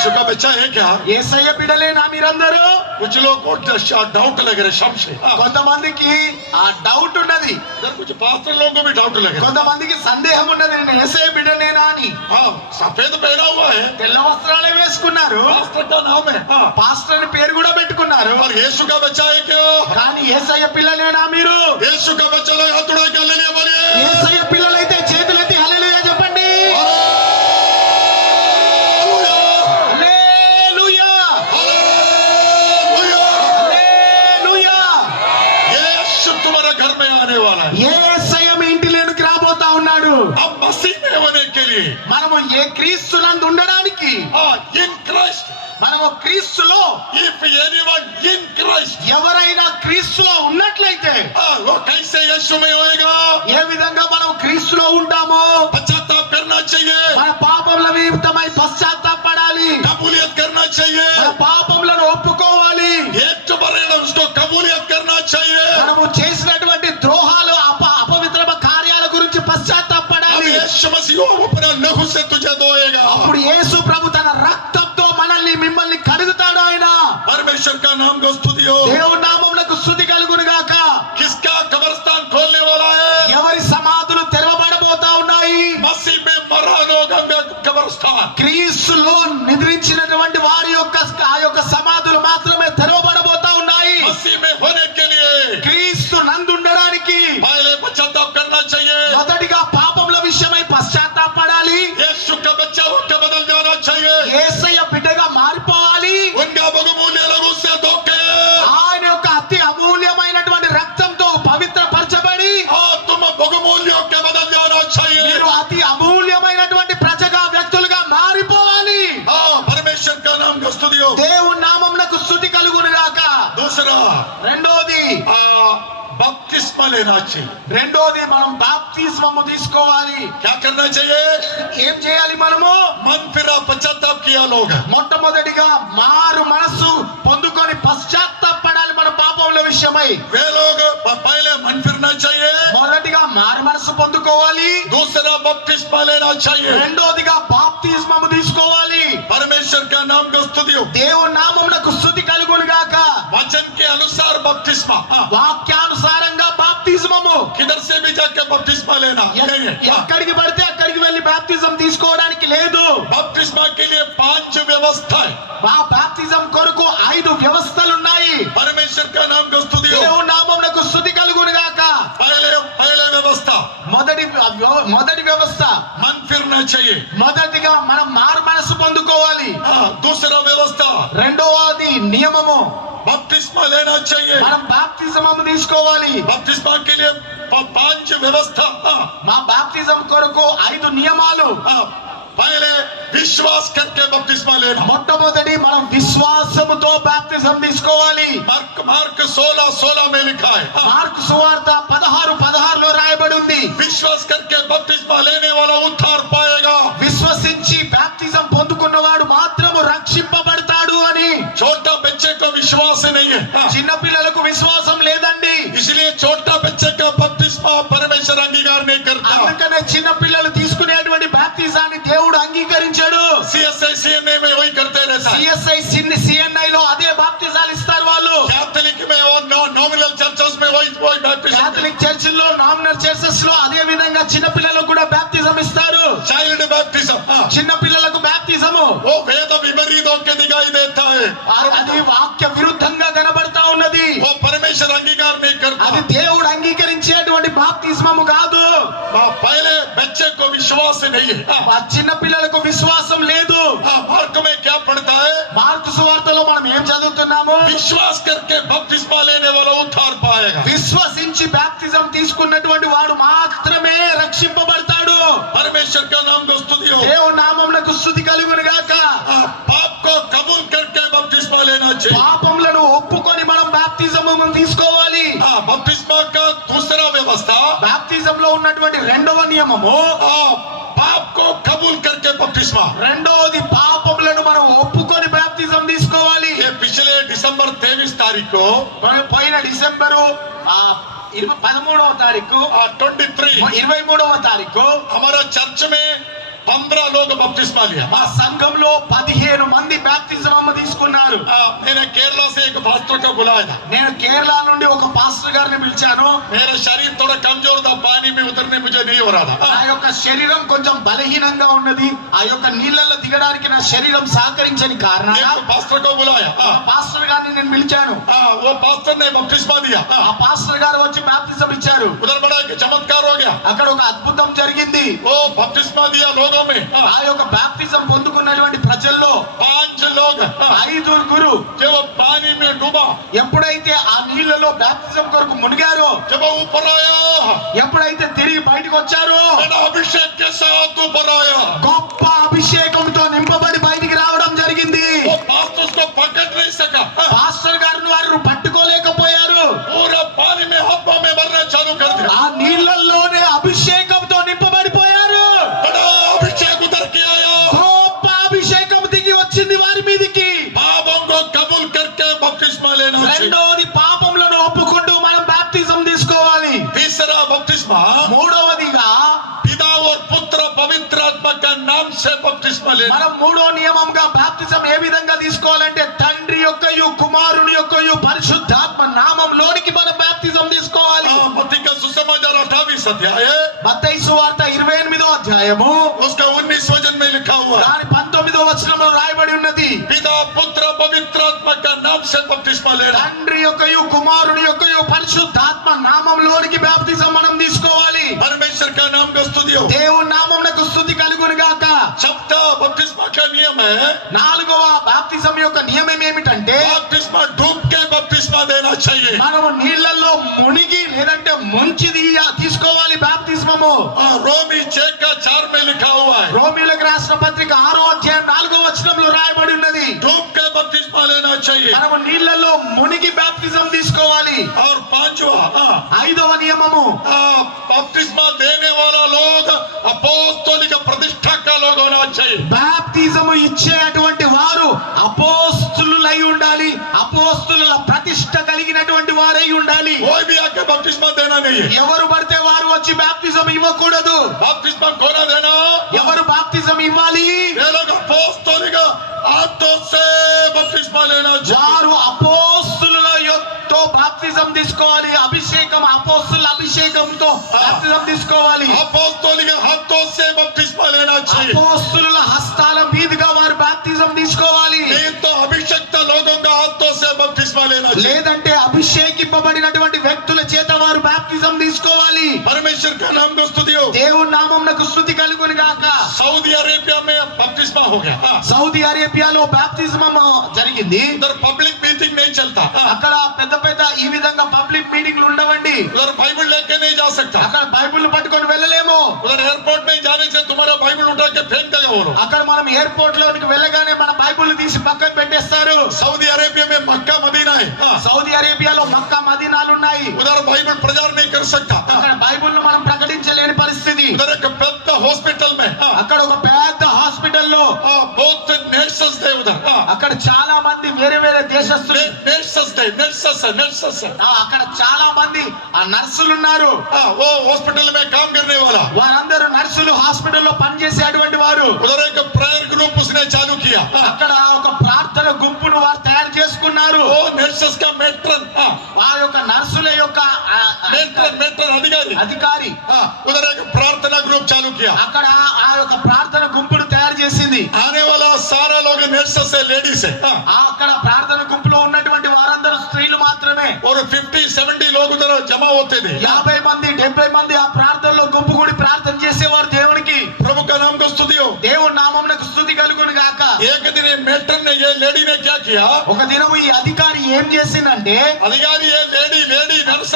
यीशु का बच्चा है क्या? యేసయ్య బిడ్డలేనా మీరందరూ? कुछ लोग को डाउट लग रहे, संशय। కొంతమందికి ఆ డౌట్ ఉన్నది, इधर कुछ पास्टर लोगों को भी डाउट लग रहा కొంతమందికి సందేహం ఉన్నది, నేను యేసయ్య బిడ్డనేనా అని. है। हाँ, सफेद पहना हुआ है, తెల్ల వస్త్రాలే వేసుకున్నారు, पास्टर का नाम है। हाँ, పాస్టర్ అని పేరు కూడా పెట్టుకున్నారు. और यीशु का बच्चा है क्या? కానీ యేసయ్య పిల్లలేనా మీరు? यीशु का बच्चा लोग हाथ उठा के हालेलुया बोलिए। యేసయ్య పిల్లలైతే చేతులెత్తి హల్లెలూయా చెప్పండి. హల్లెలూయా, हालेलुया। హల్లెలూయా. यीशु तुम्हारा घर में आने वाला है। యేసయ్య మీ ఇంటిలోనికి రాబోతా ఉన్నాడు. अब मसीह में होने के लिए, మనము ఏ క్రీస్తునందు ఉండడానికి, हाँ, इन क्राइस्ट, మనము క్రీస్తులో, if anyone in Christ, ఎవరైనా క్రీస్తులో ఉన్నట్లయితే हाँ, वो कैसे यीशु में होएगा? ఏ విధంగా మనం క్రీస్తులో ఉంటామో, पश्चाताप करना चाहिए, మన పాపముల నిమిత్తమై పశ్చాత్తాపడాలి, कबूलियत करना चाहिए, మన పాపములను ఒప్పుకోవాలి, एक बरेगा उसको कबूलियत करना चाहिए। మనము చేసినటువంటి ద్రోహాలు అపవిత్ర కార్యాల గురించి अब పశ్చాత్తాపడాలి. यीशु मसीह अपने लहू से तुझे धोएगा। అప్పుడు యేసు ప్రభు తన రక్తంతో మనల్ని మిమ్మల్ని కడుగుతాడు. ఆయన परमेश्वर का नाम को स्तुति हो। దేవుని నామమునకు స్తుతి కలుగును గాక. किसका कब्रिस्तान खोलने वाला है? ఎవరి సమాధులు తెరవబడబోతా ఉన్నాయి? मसीह में मरा लोगों का कब्रिस्तान। క్రీస్తులో నిద్రించినటువంటి వారి యొక్క ఆ యొక్క సమాధులు మాత్రమే తెరవబడబోతా ఉన్నాయి. मसीह में होने के लिए క్రీస్తు నందుండడానికి पहले पश्चाताप करना चाहिए। మొదటిగా పాపముల విషయమై పశ్చాత్తాపడాలి. यीशु का बच्चा उनका बदल जाना चाहिए। యేసయ్య బిడ్డగా మారిపోవాలి. उनका बहुमूल्य लहू से धोके ఆయన యొక్క అతి అమూల్యమైనటువంటి రక్తంతో పవిత్రపరచబడి हाँ, तुम बहुमूल्यों के बदल जाना चाहिए। మీరు అతి అమూల్యమైనటువంటి ప్రజగా, వ్యక్తులుగా మారిపోవాలి. हाँ, परमेश्वर का नाम को स्तुति हो। దేవుని నామమునకు స్తుతి కలుగును గాక. दूसरा, రెండోది बपतिस्मा लेना चाहिए। రెండోది మనం బాప్తిస్మము తీసుకోవాలి. क्या करना चाहिए? ఏం చేయాలి మనము? मन फिरा पश्चाताप किया लोग, మొట్టమొదటిగా మారు మనస్సు పొందుకొని పశ్చాత్తాపడాలి మన పాపముల విషయమై. वे लोग पहले मन फिरना चाहिए। మొదటిగా మారు మనస్సు పొందుకోవాలి. दूसरा, बपतिस्मा लेना चाहिए। రెండోదిగా బాప్తిస్మము తీసుకోవాలి. परमेश्वर का नाम को स्तुति हो। దేవుని నామమునకు స్తుతి కలుగును గాక. वचन के अनुसार बपतिस्मा, వాక్యానుసారంగా బాప్తిస్మము. किधर से भी जाके बपतिस्मा लेना नहीं है। ఎక్కడికి పడితే అక్కడికి వెళ్లి బాప్తిజం తీసుకోవడానికి లేదు. बपतिस्मा के लिए 5 व्यवस्था है। ఆ బాప్తిజం కొరకు 5 వ్యవస్థలు ఉన్నాయి. परमेश्वर का नाम को स्तुति हो। దేవుని నామమునకు స్తుతి కలుగును గాక. पहले व्यवस्था, మొదటి వ్యవస్థ, मन फिरना चाहिए। మొదటిగా మనం మారు మనసు పొందుకోవాలి. हाँ, दूसरा व्यवस्था, రెండవది నియమము, बपतिस्मा लेना चाहिए। మనం బాప్తిజమము తీసుకోవాలి. बपतिस्मा के लिए 5 व्यवस्था। हाँ, మా బాప్తిజం కొరకు 5 నియమాలు. हाँ, पहले विश्वास करके बपतिस्मा लेना। మొట్టమొదటి మనం విశ్వాసముతో బాప్తిజం తీసుకోవాలి. मार्क 16:16 में लिखा है। हाँ, మార్కు సువార్త 16:16 లో రాయబడి ఉంది. विश्वास करके बपतिस्मा लेने वाला उद्धार पाएगा। విశ్వసించి బాప్తిజం పొందుకున్నవాడు మాత్రము రక్షింపబడతాడు అని. छोटा बच्चे को विश्वास नहीं है। हाँ, చిన్న పిల్లలకు విశ్వాసం లేదండి. इसलिए छोटा बच्चे का बपतिस्मा परमेश्वर अंगीकार नहीं करता। అందుకనే చిన్న పిల్లలు తీసుకునేటువంటి బాప్తిజాన్ని దేవుడు అంగీకరించాడు. CSI CNA में वही करते रहता है। సిఎస్ఐ సిఎన్ఐ లో అదే బాప్తిజాలు ఇస్తారు వాళ్ళు. कैथोलिक में और नॉमिनल चर्चेस में वही बैप्टिज्म। కేథలిక్ చర్చిల్లో, నామినల్ చర్చెస్ లో అదే విధంగా చిన్న పిల్లలకు కూడా బాప్తిజం ఇస్తారు. चाइल्ड बैप्टिज्म, చిన్న పిల్లలకు బాప్తిజము वो वेद विपरीत होकर दिखाई देता है। అది వాక్య విరుద్ధంగా కనబడతా ఉన్నది. वो परमेश्वर अंगीकार नहीं करता। అది దేవుడు అంగీకరించేటువంటి బాప్తిస్మము కాదు. पहले बच्चे को विश्वास नहीं है। ఆ చిన్న పిల్లలకు విశ్వాసం లేదు. मार्क में क्या पढ़ता है? మార్కు సువార్తలో మనం ఏం చదువుతున్నాము? विश्वास करके बपतिस्मा लेने वाला उद्धार पाएगा। విశ్వసించి బాప్తిజం తీసుకున్నటువంటి వాడు మాత్రమే రక్షింపబడతాడు. परमेश्वर का नाम को स्तुति हो। దేవుని నామమునకు స్తుతి కలుగును గాక. पाप को कबूल करके बपतिस्मा लेना चाहिए। పాపములను ఒప్పుకొని మనం బాప్తిజము తీసుకోవాలి. बपतिस्मा का दूसरा व्यवस्था, బాప్తిజంలో ఉన్నటువంటి రెండవ నియమము, पाप को कबूल करके बपतिस्मा। రెండవది పాపములను మనం ఒప్పుకొని బాప్తిజం తీసుకోవాలి. ये पिछले दिसंबर 23 तारीख को పోయిన డిసెంబరు 13వ తారీఖు 23వ తారీఖు हमारा चर्च में 15 लोग बपतिस्मा लिया। మా సంఘంలో 15 మంది ఉన్నారు. मैंने केरला से एक पास्टर को बुलाया था. నేను కేరళ నుండి ఒక పాస్టర్ గారిని పిలిచాను. मेरा शरीर थोड़ा कमजोर था, पानी में उतरने मुझे नहीं हो रहा था. నా యొక్క శరీరం కొంచెం బలహీనంగా ఉన్నది. ఆ యొక్క నీళ్ళల్లో దిగడానికి నా శరీరం సహకరించని కారణంగా एक पास्टर को बुलाया. ఆ పాస్టర్ గారిని నేను పిలిచాను. वो पास्टर ने बपतिस्मा दिया. ఆ పాస్టర్ గారు వచ్చి బాప్తిజం ఇచ్చారు. उधर बड़ा एक चमत्कार हो गया. అక్కడ ఒక అద్భుతం జరిగింది. वो बपतिस्मा दिया लोगों में. ఆ యొక్క బాప్తిజం పొందుకున్నటువంటి ప్రజల్లో 5 लोग 5 जब वो पानी में डूबा, ఎప్పుడైతే ఆ నీళ్ళలో బాప్తిజం కొరకు మునిగారో, जब वो ऊपर आया, ఎప్పుడైతే తిరిగి బయటకు వచ్చారో, बड़ा अभिषेक के साथ ऊपर आया. గొప్ప అభిషేకంతో నింపబడి బయటికి రావడం జరిగింది. वो पास्टर उसको पकड़ नहीं सका. పాస్టర్ గారిని వారు పట్టుకోలేకపోయారు. पूरा पानी में हवा में भरना चालू कर दिया. ఆ నీళ్ళల్లోనే అభిషేకంతో నింపబడిపోయారు. बड़ा अभिषेक उतर के आया. గొప్ప అభిషేకం దిగి వచ్చింది వారి మీదికి. पापों को कबूल करके बपतिस्मा लेना चाहिए. రెండోది పాపములను ఒప్పుకుంటూ మనం బాప్తిజం తీసుకోవాలి. तीसरा बपतिस्मा మూడవదిగా पिता और पुत्र पवित्र आत्मा का नाम से बपतिस्मा लेना. మనం మూడో నియమంగా బాప్తిజం ఏ విధంగా తీసుకోవాలంటే తండ్రి యొక్కయు కుమారుని యొక్కయు పరిశుద్ధాత్మ నామంలోనికి మనం బాప్తిజం తీసుకోవాలి. मत्ती का सुसमाचार 28 अध्याय మత్తయి సువార్త 28వ అధ్యాయము उसका 19 वचन में लिखा हुआ है. దాని 19వ వచనంలో రాయబడి ఉన్నది. पिता पुत्र पवित्र आत्मा का नाम से बपतिस्मा लेना. తండ్రి యొక్కయు కుమారుని యొక్కయు పరిశుద్ధాత్మ నామంలోనికి బాప్తిజం మనం తీసుకోవాలి. परमेश्वर का नाम का स्तुति हो. దేవుని నామమునకు స్తుతి కలుగును గాక. चौथा बपतिस्मा का नियम है, నాలుగవ బాప్తిజం యొక్క నియమం ఏమిటంటే बपतिस्मा डूब के बपतिस्मा देना चाहिए. మనము నీళ్ళల్లో మునిగి లేదంటే ముంచి తీసుకోవాలి బాప్తిస్మము. रोमी 6:4 में लिखा हुआ है, రోమీయులకు రాసిన పత్రిక 6వ అధ్యాయం 4వ వచనంలో రాయబడి ఉన్నది. डूब के बपतिस्मा लेना चाहिए. మనము నీళ్ళల్లో మునిగి బాప్తిజం తీసుకోవాలి. और पांचवा, 5వ నియమము बपतिस्मा देने वाला लोग अपोस्तलिक प्रतिष्ठा का लोग होना चाहिए. బాప్తిజము ఇచ్చే అటువంటి వారు అపోస్తులై ఉండాలి. అపోస్తుల ప్రతిష్ట కలిగినటువంటి వారై ఉండాలి. कोई भी आके बपतिस्मा देना नहीं है. ఎవరు పడితే వారు వచ్చి బాప్తిజం ఇవ్వకూడదు. बपतिस्मा कोना देना? ఎవరు బాప్తిజం ఇవ్వాలి? ये लोग अपोस्तलिक हाथों से बपतिस्मा लेना चाहिए. వారు అపోస్తుల యొక్కతో బాప్తిజం తీసుకోవాలి. అభిషేకం అపోస్తుల అభిషేకంతో బాప్తిజం తీసుకోవాలి. अपोस्तलिक हाथों से बपतिस्मा लेना चाहिए. అపోస్తుల హస్తాల మీదుగా వారు బాప్తిజం తీసుకోవాలి. नहीं तो अभिषक्त लोगों का हाथों से बपतिस्मा लेना चाहिए. లేదంటే అభిషేకింపబడినటువంటి వ్యక్తుల చేత వారు బాప్తిజం తీసుకోవాలి. परमेश्वर का नाम को स्तुति हो. దేవుని నామమునకు స్తుతి కలుగును గాక. सऊदी अरेबिया में बपतिस्मा हो गया. సౌదీ అరేబియాలో బాప్తిజం జరిగింది. उधर पब्लिक मीटिंग नहीं चलता. అక్కడ పెద్ద పెద్ద ఈ విధంగా పబ్లిక్ మీటింగ్లు ఉండవండి. उधर बाइबल लेके नहीं जा सकता. అక్కడ బైబిల్ పట్టుకొని వెళ్ళలేము. उधर एयरपोर्ट में जाने से तुम्हारा बाइबल उठा के फेंक देगा वो लोग. అక్కడ మనం ఎయిర్పోర్ట్ లోనికి వెళ్ళగానే మన బైబిల్ తీసి పక్కన పెట్టేస్తారు. सऊदी अरेबिया में मक्का मदीना है. సౌదీ అరేబియాలో మక్కా మదీనాలు ఉన్నాయి. उधर बाइबल प्रचार नहीं कर सकता. అక్కడ బైబిల్ ను మనం ప్రకటించలేని పరిస్థితి. उधर एक पेद्द हॉस्पिटल में అక్కడ ఒక పెద్ద హాస్పిటల్లో बहुत नर्सेस थे. उधर అక్కడ చాలా మంది వేరే వేరే దేశస్తులు नर्सेस थे. नर्सेस అక్కడ చాలా మంది ఆ నర్సులు ఉన్నారు. वो हॉस्पिटल में काम करने वाला. వారందరూ నర్సులు హాస్పిటల్లో పనిచేసేటువంటి వారు. उधर एक प्रेयर ग्रुप उसने चालू किया. అక్కడ ఒక ప్రార్థన గుంపును వారు తయారు చేసుకున్నారు. वो नर्सेस का मेट्रन ఆ యొక్క నర్సుల యొక్క मेट्रन అధికారి उधर एक प्रार्थना ग्रुप चालू किया. అక్కడ ఆ యొక్క ప్రార్థన గుంపును తయారు చేసింది. आने वाला सारा लोग नर्सेस है, लेडीज है. అక్కడ ప్రార్థన గుంపులో ఉన్నటువంటి వారందరూ స్త్రీలు మాత్రమే. और 50-70 लोग उधर जमा होते थे. 50 మంది 70 మంది ఆ ప్రార్థనలో గుంపు కూడి ప్రార్థన చేసేవారు దేవునికి. प्रभु का नाम को स्तुति हो. దేవుని నామమునకు స్తుతి కలుగును గాక. एक दिन ये मेट्रन ने, ये लेडी ने क्या किया? ఒక దినం ఈ అధికారి ఏం చేసిందంటే, अधिकारी ये लेडी नर्स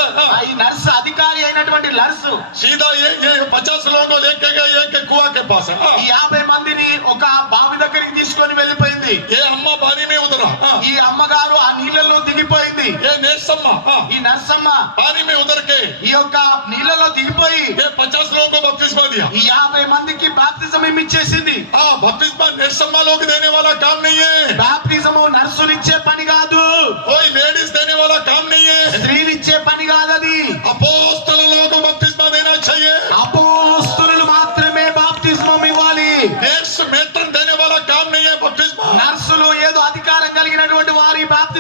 ఈ నర్సు అధికారి అయినటువంటి నర్సు सीधा ये 50 लोगों को लेके गए एक कुआं के पास. ఈ 50 మందిని ఒక బావి దగ్గరికి తీసుకొని వెళ్ళిపోయింది. ये अम्मा पानी में उतरा. ఈ అమ్మగారు ఆ నీళ్ళలో దిగిపోయింది. ये नर्सम्मा ఈ నర్సమ్మ पानी में उतर के ఈ యొక్క నీళ్ళలో దిగిపోయి ये 50 लोगों को बपतिस्मा दिया. ఈ 50 మందికి బాప్తిజం ఇచ్చేసింది. बपतिस्मा नर्सम्मा लोग देने वाला काम नहीं है. బాప్తిజము నర్సులు ఇచ్చే పని కాదు. कोई लेडीज देने वाला काम नहीं है. స్త్రీలు ఇచ్చే పని కాదు అది. अपोस्तल लोगों को बपतिस्मा देना चाहिए. అపోస్తులు మాత్రమే బాప్తిజం ఇవ్వాలి. नर्स मेट्रन देने वाला काम नहीं है बपतिस्मा. నర్సులు ఏదో అధికారం కలిగినటువంటి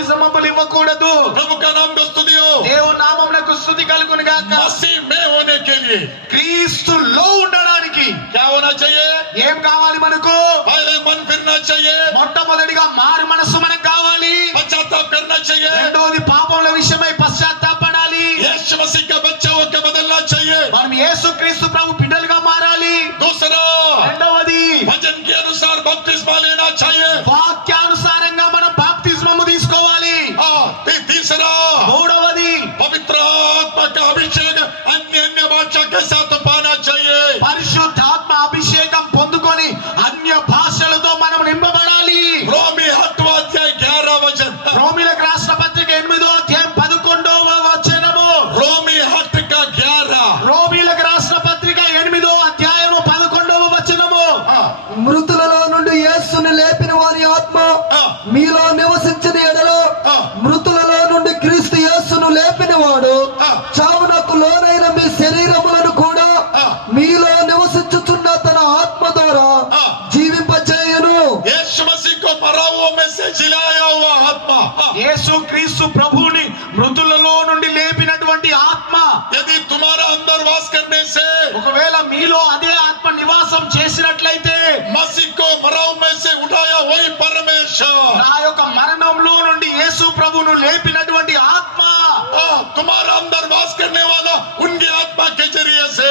బాప్తిజమములు ఇవ్వకూడదు. प्रभु का नाम को स्तुति हो। దేవుని నామమునకు స్తుతి కలుగును గాక. मसीह में होने के लिए క్రీస్తులో ఉండడానికి क्या होना चाहिए? ఏం కావాలి మనకు? पहले मन फिरना चाहिए, మొట్టమొదటిగా మారు మనస్సు మనకు కావాలి. पश्चाताप करना चाहिए, రెండోది పాపముల విషయమై పశ్చాత్తాపడాలి. यीशु मसीह का बच्चा होकर बदलना चाहिए। మనం యేసుక్రీస్తు ప్రభు బిడ్డలుగా మారాలి. दूसरा, రెండవది वचन के अनुसार बपतिस्मा लेना चाहिए। వాక్యానుసారంగా మనం బాప్తిస్మము తీసుకోవాలి. तीसरा, మూడవది पवित्र आत्मा का अभिषेक अन्य अन्य भाषा के साथ पाना चाहिए। పరిశుద్ధాత్మ అభిషేకం పొందుకొని అన్య భాషలతో మనం నింపబడాలి. रोमी 8वां अध्याय 11 वचन, రోమీలకు రాసిన పత్రిక 8వ అధ్యాయం 11వ వచనము. रोमी 8 का 11। రోమీలకు రాసిన పత్రిక 8వ అధ్యాయము 11వ వచనము. మృతులలో నుండి యేసుని లేపిన వారి ఆత్మ మీలో నివసించిన ఎడల మృతులలో నుండి క్రీస్తు యేసును లేపిన వాడు చావునకు లోనైన మీ శరీరములను కూడా మీలో నివసించుచున్న తన ఆత్మ ద్వారా జీవింపచేయును. यीशु मसीह को मरा हुआ में से जिलाया हुआ आत्मा, యేసుక్రీస్తు ప్రభువుని మృతులలో నుండి లేపినటువంటి ఆత్మ यदि तुम्हारा अंदर वास करने से ఒకవేళ మీలో అదే ఆత్మ నివాసం చేసినట్లయితే मसीह को मरा हुआ में से उठाया वही परमेश्वर నా యొక్క మరణంలో నుండి యేసు ప్రభువును లేపినటువంటి ఆత్మ तुम्हारा अंदर वास करने वाला उनकी आत्मा के जरिए से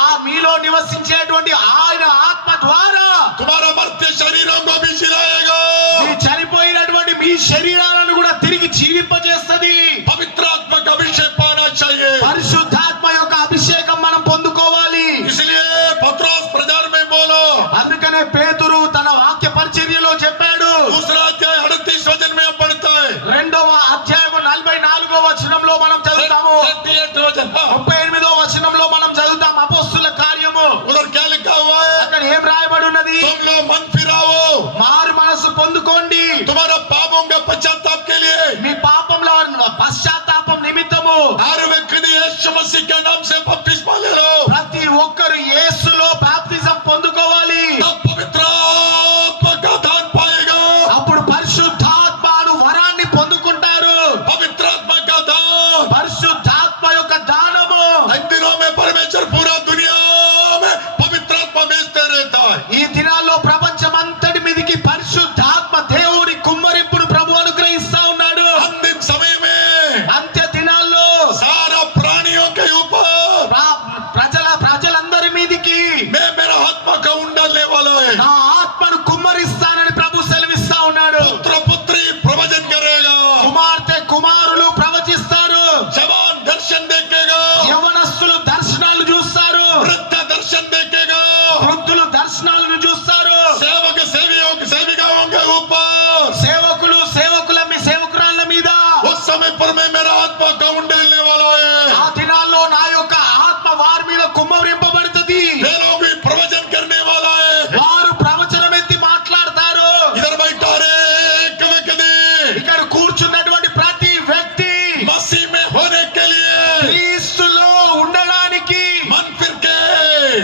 ఆ మీలో నివసించేటువంటి ఆయన ఆత్మ ద్వారా तुम्हारा मरते शरीरों को भी जिलाएगा। మీ చనిపోయినటువంటి మీ శరీరాలను కూడా తిరిగి జీవింపజేస్తది. पवित्र आत्मा का अभिषेक पाना चाहिए। పరిశుద్ధాత్మ యొక్క అభిషేకం మనం పొందుకోవాలి. इसलिए पत्रोस प्रचार में बोलो, అందుకనే పేతురు తన వాక్య పరిచర్యలో చెప్పాడు. दूसरा अध्याय 38 वचन में हम पढ़ता है, 2వ అధ్యాయము 44వ వచనంలో మనం చదువుతాము. 38 वचन, 38వ వచనంలో మనం చదువుతాం అపోస్తుల కార్యము. उधर क्या लिखा हुआ है? అక్కడ ఏం రాయబడి ఉన్నది? तुम लोग मन फिराओ, మారు మనసు పొందుకోండి. तुम्हारा पापों का पश्चाताप के लिए మీ పాపంలో పశ్చాత్తాపం నిమిత్తము हर व्यक्ति यीशु मसीह के नाम से बपतिस्मा ले लो। ప్రతి ఒక్కరు యేసులో బాప్తిజం పొందుకోవాలి. तब पवित्र आत्मा का दान पाएगा। అప్పుడు పరిశుద్ధాత్మను వరాన్ని పొందుకుంటారు. पवित्र आत्मा का दान పరిశుద్ధాత్మ యొక్క దానము इन दिनों में परमेश्वर पूरा दुनिया में पवित्र आत्मा भेजते रहता है। ఈ దినాల్లో ప్రపంచమంతటి మీదకి పరిశుద్ధాత్మ దేవుని కుమ్మరింపును ప్రభు అనుగ్రహిస్తా ఉన్నాడు. अंतिम समय में అంత్య దినాల్లో सारा प्राणियों के ऊपर ప్రజలందరి మీదికి मैं मेरा आत्मा का डालने वाला है। నా ఆత్మను కుమ్మరిస్తానని ప్రభు సెలవిస్తా ఉన్నాడు. पुत्र पुत्री प्रवचन करेगा, కుమార్తె కుమారులు ప్రవచిస్తారు. जवान दर्शन देखेगा, యవనస్తులు దర్శనాలు చూస్తారు. वृद्ध दर्शन देखेगा, వృద్ధులు దర్శనాలను చూస్తారు. सेवक सेविकाओं के ऊपर సేవకులు సేవకురాళ్ళ మీద उस समय पर मैं मेरा आत्मा का डालने वाला है। ఆ దినాల్లో నా యొక్క ఆత్మ వారి మీద కుమ్మరింపబడుతుంది. वे लोग भी प्रवचन करने वाला है। వారు ప్రవచనం ఎత్తి మాట్లాడతారు. इधर बैठा रे एक व्यक्ति ఇక్కడ కూర్చున్నటువంటి ప్రతి వ్యక్తి मसीह में होने के लिए క్రీస్తులో ఉండడానికి मन फिर के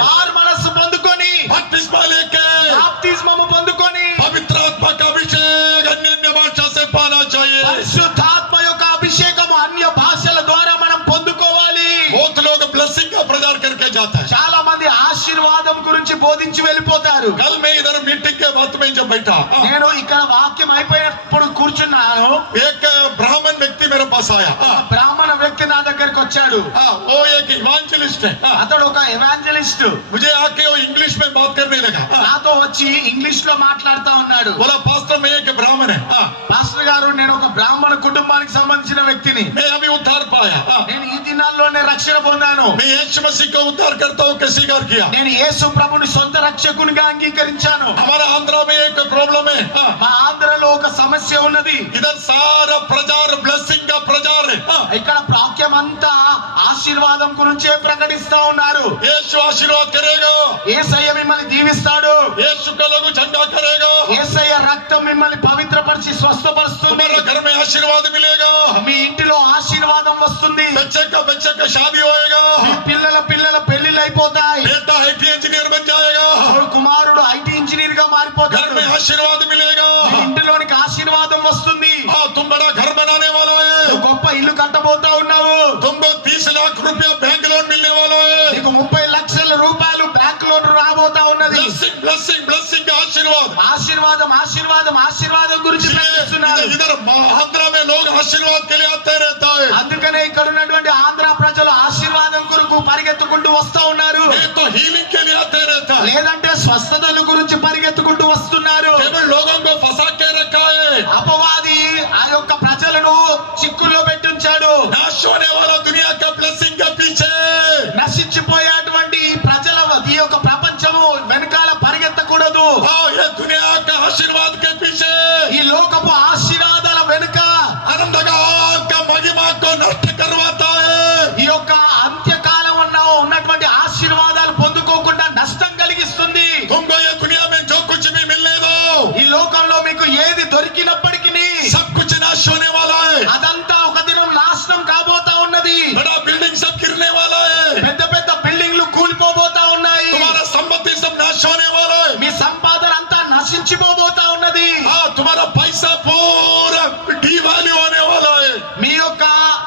మారు మనస్సు పొందుకొని बपतिस्मा लेके బాప్తిస్మము పొందుకొని पवित्र आत्मा का अभिषेक अन्य अन्य भाषा से पाना चाहिए। పరిశుద్ధాత్మ యొక్క అభిషేకము అన్య భాషల ద్వారా మనం పొందుకోవాలి. बहुत लोग ब्लेसिंग का प्रचार करके जाता है। చాలా మంది ఆశీర్వాదం గురించి బోధించి వెళ్ళిపోతారు. कल मैं इधर मीटिंग के बाद में जब बैठा, నేను ఇక్కడ వాక్యం అయిపోయినప్పుడు కూర్చున్నాను. एक ब्राह्मण व्यक्ति मेरे पास आया। ఒక బ్రాహ్మణ వ్యక్తి నా దగ్గరికి వచ్చాడు. वो एक इवांजलिस्ट है। అతడు ఒక ఎవాంజలిస్ట్. मुझे आके वो इंग्लिश में बात करने लगा। నాతో వచ్చి ఇంగ్లీష్ లో మాట్లాడుతా ఉన్నాడు. बोला पास्टर मैं एक ब्राह्मण है, పాస్టర్ గారు నేను ఒక బ్రాహ్మణ కుటుంబానికి సంబంధించిన వ్యక్తిని. मैं अभी उद्धार पाया, నేను ఈ దినాల్లోనే రక్షణ పొందాను. मैं यीशु मसीह को उद्धार करता हूँ के स्वीकार किया। నేను యేసు ప్రభుని సొంత రక్షకునిగా అంగీకరించాను. हमारा आंध्रा में एक प्रॉब्लम है, మా ఆంధ్రలో ఒక సమస్య ఉన్నది. इधर सारा प्रचार ब्लेसिंग का प्रचार है। ఇక్కడ వాక్యం అంతా ఆశీర్వాదం గురించే ప్రకటిస్తా ఉన్నారు. यीशु आशीर्वाद करेगा, యేసయ్య మిమ్మల్ని దీవిస్తాడు. यीशु का लघु झंडा करेगा, యేసయ్య రక్తం మిమ్మల్ని పవిత్రపరిచి స్వస్థపరుస్తుంది. तुम्हारा घर में आशीर्वाद मिलेगा, మీ ఇంటిలో ఆశీర్వాదం వస్తుంది. बच्चे का शादी होएगा, మీ పిల్లల పెళ్లిళ్ళు అయిపోతాయి. बेटा IT इंजीनियर बन जाएगा, కుమారుడు ఐటీ ఇంజనీర్ గా घर మారిపోతాడు. में आशीर्वाद मिलेगा, మీ ఇంటిలోనికి ఆశీర్వాదం వస్తుంది. तुम बड़ा घर लाख रुपया बैंक लोन मिलने वाला है। నీకు 30 లక్షల రూపాయలు బ్యాంక్ లోన్ రాబోతా ఉన్నది. ब्लेसिंग ब्लेसिंग ब्लेसिंग का आशीर्वाद। ఆశీర్వాదం ఆశీర్వాదం ఆశీర్వాదం గురించి ప్రకటిస్తున్నారు. इधर आंध्र में लोग आशीर्वाद के लिए आते रहता है। అందుకనే ఇక్కడ ఉన్నటువంటి ఆంధ్ర ప్రజలు ఆశీర్వాదం కొరకు పరిగెత్తుకుంటూ వస్తా ఉన్నారు. नहीं तो हीलिंग के लिए आते रहता है। లేదంటే స్వస్థతల గురించి పరిగెత్తుకుంటూ వస్తున్నారు. केवल लोगों को फंसा के रखा है। అపవాది ఆ యొక్క ప్రజలను చిక్కుల్లో పెట్టించాడు. नाश होने वाला दुनिया का ब्लेसिंग के पीछे నశించిపోయేటువంటి ప్రజల ఈ యొక్క ప్రపంచము వెనకాల పరిగెత్తకూడదు. ये दुनिया का आशीर्वाद के पीछे ఈ లోకపు ఆశీర్వాదాల వెనుక आनंदगार का महिमा को नष्ट करवाता है। ఈ యొక్క అంత్యకాలం ఉన్నటువంటి ఆశీర్వాదాలు పొందుకోకుండా నష్టం కలిగిస్తుంది. तुमको ये दुनिया में जो कुछ भी मिलने दो, ఈ లోకంలో మీకు ఏది దొరికినప్పటికీ सब कुछ नाश होने वाला है। అదంతా ఒక దినం నాశనం కాబోతా ఉన్నది. बड़ा बिल्डिंग सब गिरने वाला है। పెద్ద పెద్ద బిల్డింగ్లు కూలిపోబోతా ఉన్నాయి. तुम्हारा संपत्ति सब नाश होने वाला है। మీ సంపాదన అంతా నశించిపోబోతా ఉన్నది. तुम्हारा पैसा पूरा डिवैल्यू होने वाला है। మీ యొక్క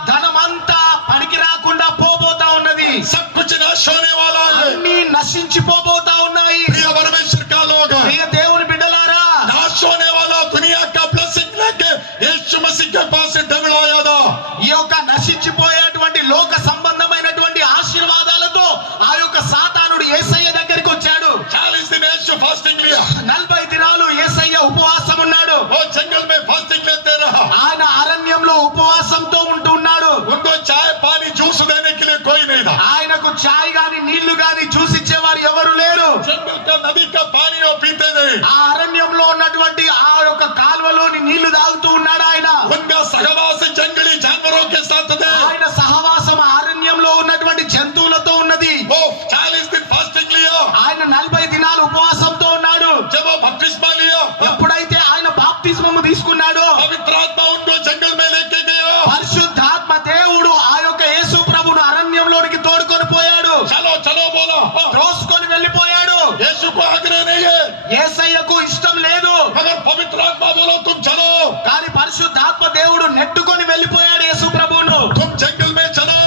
ధనం అంతా పనికి రాకుండా పోబోతా ఉన్నది. सब कुछ नाश होने वाला है। అన్ని నశించిపోబోతా ఉన్నాయి. प्रिय परमेश्वर का लोग, ప్రియ దేవుని బిడ్డలారా, नाश होने वाला दुनिया का ब्लेसिंग लेके यीशु मसीह के पास डबल आया था। ఈ యొక్క నశించిపోయేటువంటి లోక సంబంధమైనటువంటి ఆశీర్వాదాలతో ఆ యొక్క సాతానుడు యేసయ్య దగ్గరికి వచ్చాడు. 40 दिन यीशु फास्टिंग लिया। 40 దినాలు యేసయ్య ఉపవాసం ఉన్నాడు. वो जंगल में फास्टिंग लेते रहा। ఆయన అరణ్యంలో ఉపవాసంతో ఉంటున్నాడు. उनको चाय पानी जूस देने के लिए कोई नहीं था। ఆయనకు చాయ్ గాని నీళ్లు గాని జ్యూస్ ఇచ్చేవారు ఎవరు లేరు. जंगल का नदी का पानी वो पीते नहीं। ఆ అరణ్యంలో ఉన్నటువంటి ఆ యొక్క కాల్వలోని నీళ్లు తాగుతూ ఉన్నాడు ఆయన. उनका सहवास जंगली जानवरों के साथ थे। ఆయన సహవాసం అరణ్యంలో ఉన్నటువంటి జంతువులతో ఉన్నది. वो 40 दिन फास्टिंग लिया। ఆయన 40 దినాలు ఉపవాసంతో ఉన్నాడు. जब वो बपतिस्मा लिया, ఎప్పుడైతే ఆయన బాప్తిస్మము తీసుకున్నాడో पवित्र आत्मा उनको जंगल में लेके गया। పరిశుద్ధాత్మ దేవుడు ఆ యొక్క యేసు ప్రభువును అరణ్యంలోనికి తోడుకొని పోయాడు. चलो चलो बोला। త్రోసుకొని వెళ్ళిపోయాడు. यीशु को आग्रह नहीं है, యేసయ్యకు ఇష్టం లేదు. मगर पवित्र आत्मा बोलो तुम चलो। కానీ పరిశుద్ధాత్మ దేవుడు నెట్టుకొని వెళ్ళిపోయాడు యేసు ప్రభువును. तुम जंगल में चलो।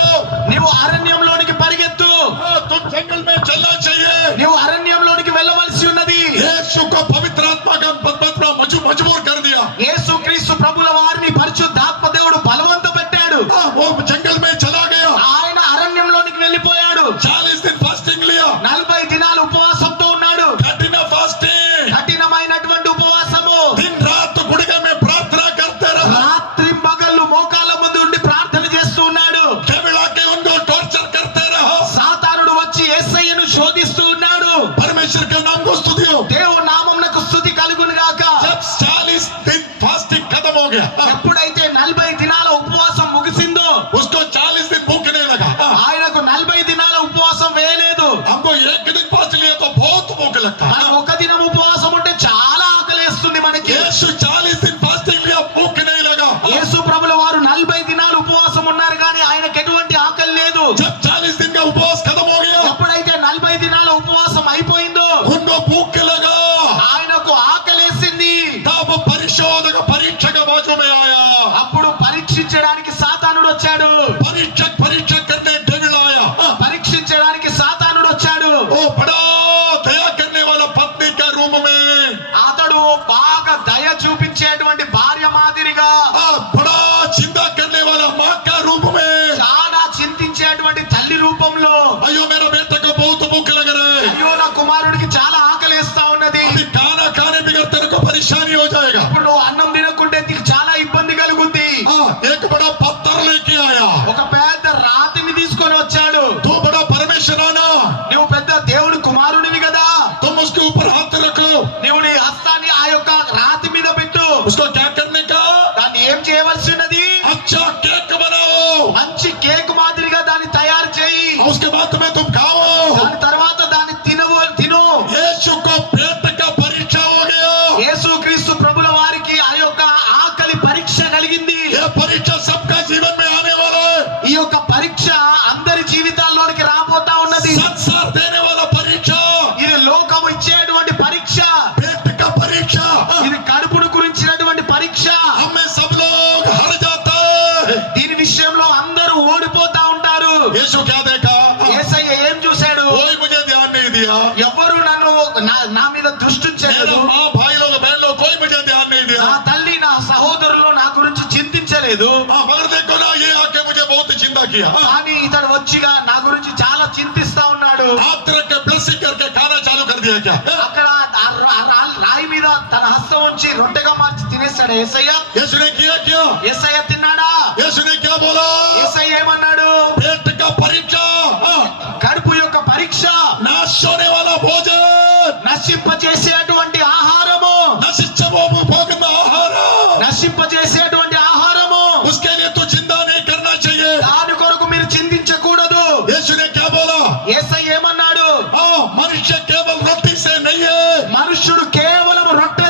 నీవు అరణ్యంలోనికి పరిగెత్తు. तुम जंगल में चलना चाहिए। నీవు అరణ్యంలోనికి వెళ్ళవలసి ఉన్నది. यीशु को पवित्र आत्मा का मजबूर कर दिया। యేసు క్రీస్తు ప్రభుల వారిని పరిశుద్ధాత్మ దేవుడు బలవంత పెట్టాడు. वो जंगल में चला गया। ఆయన అరణ్యంలోనికి వెళ్ళిపోయాడు. 40 दिन फास्टिंग लिया। 40 దినాలు ఉపవాసంతో ఉన్నాడు. कठिन फास्टिंग। కఠినమైనటువంటి ఉపవాసము. दिन रात गुड़िया में प्रार्थना करते रहा। రాత్రి పగళ్ళు మోకాళ్ళ ముందు ఉండి ప్రార్థన చేస్తూ ఉన్నాడు. डेविल आके उनको टॉर्चर करते रहा। సాతానుడు వచ్చి యేసయ్యను శోధిస్తూ ఉన్నాడు. परमेश्वर के नाम को स्तुति हो। దేవుని నామమునకు స్తుతి కలుగును గాక. जब 40 दिन फास्टिंग खत्म हो गया, ఎప్పుడైతే 40 దినాల ఉపవాసం ముగిసిందో उसको 40 दिन भूख नहीं लगा। ఆయనకు 40 దినాల ఉపవాసం వేయలేదు. हमको एक दिन फास्ट लिया तो बहुत भूख लगता మనం है। ఒక దినం ఉపవాసం ఉంటే చాలా ఆకలేస్తుంది మనకి. यीशु 40 दिन फास्टिंग लिया, भूख नहीं लगा। యేసు ప్రభుల వారు 40 దినాలు ఉపవాసం ఉన్నారు కానీ ఆయనకు ఎటువంటి ఆకలి లేదు. जब 40 दिन का उपवास खत्म हो गया, ఎప్పుడైతే 40 దినాల ఉపవాసం అయిపోయిందో उनको भूख लगा। ఆయనకు ఆకలేసింది. तब परिशोधक परीक्षा के बाजू में आया। అప్పుడు పరీక్షించడానికి సాతానుడు వచ్చాడు. परीक्षा करने डेविल आया। పరీక్షించడానికి సాతానుడు వచ్చాడు. वो बड़ा दया करने वाला पत्नी के रूप में, అతడు బాగా దయ చూపించేటువంటి భార్య మాదిరిగా, बड़ा चिंता करने वाला माँ का रूप में। చాలా చింతించేటువంటి తల్లి రూపంలో, अयो मेरा बेटा को बहुत भूख लग रहा है। అయ్యో నా కుమారుడికి చాలా ఆకలేస్తా ఉన్నది. अभी खाना खाने बगैर तेरे को परेशानी हो जाएगा। ఇప్పుడు నువ్వు అన్నం తినకుంటే నీకు చాలా ఇబ్బంది కలుగుద్ది. एक बड़ा पत्थर लेके आया। ఒక పెద్ద రాతిని తీసుకొని వచ్చాడు. तू बड़ा परमेश्वर आना, నువ్వు పెద్ద దేవుడి కుమారుడివి కదా, तुम उसके ऊपर हाथ रख लो। నువ్వు నీ హస్తాన్ని ఆ యొక్క రాతి మీద పెట్టు. उसको क्या करने का? దాన్ని ఏం చేయవలసి ఉన్నది? अच्छा केक बनाओ। మంచి కేక్ మాదిరిగా దాన్ని తయారు చేయి. उसके बाद तुम्हें तुम खाओ। దాని తర్వాత దాన్ని తిను. यीशु को पेट का परीक्षा हो गया। యేసు క్రీస్తు ప్రభుల వారికి ఆ యొక్క ఆకలి పరీక్ష కలిగింది. ये परीक्षा सबका जीवन में आने वाला है। ఈ యొక్క పరీక్ష అందరి జీవితాల్లోనికి రాబోతా ఉన్నది. संसार देने वाला परीक्षा, ఇది లోకము ఇచ్చేటువంటి పరీక్ష. पेट का परीक्षा, ఇది కడుపును గురించినటువంటి పరీక్ష. నా తల్లి నా సహోదరులు నా గురించి చింతించలేదు, मगर देखो ना ये आके मुझे बहुत चिंता किया। కానీ ఇతడు వచ్చిగా నా గురించి చాలా చింతిస్తా ఉన్నాడు. हाथ रख के ब्लेसिंग करके खाना चालू कर दिया क्या? అక్కడ రాయి మీద తన హస్తం ఉంచి రొట్టెగా మార్చి తినేస్తాడు యేసయ్య. यीशु ने किया क्या? యేసయ్య తిన్నాడా? यीशु ने क्या बोला? యేసయ్య ఏమన్నాడు? पेट का परीक्षा, కడుపు యొక్క పరీక్ష, नाश होने वाला भोजन, నశింపజేసేటువంటి ఆహారము, भोगना आहार, నశింపజేసేటువంటి ఆహారము, उसके लिए तो चिंता नहीं करना चाहिए। దాని కొరకు మీరు చింతించకూడదు. यीशु ने क्या बोला? యేసయ్య ఏమన్నాడు? मनुष्य केवल रोटी से नहीं है, మనుష్యుడు కేవలం రొట్టె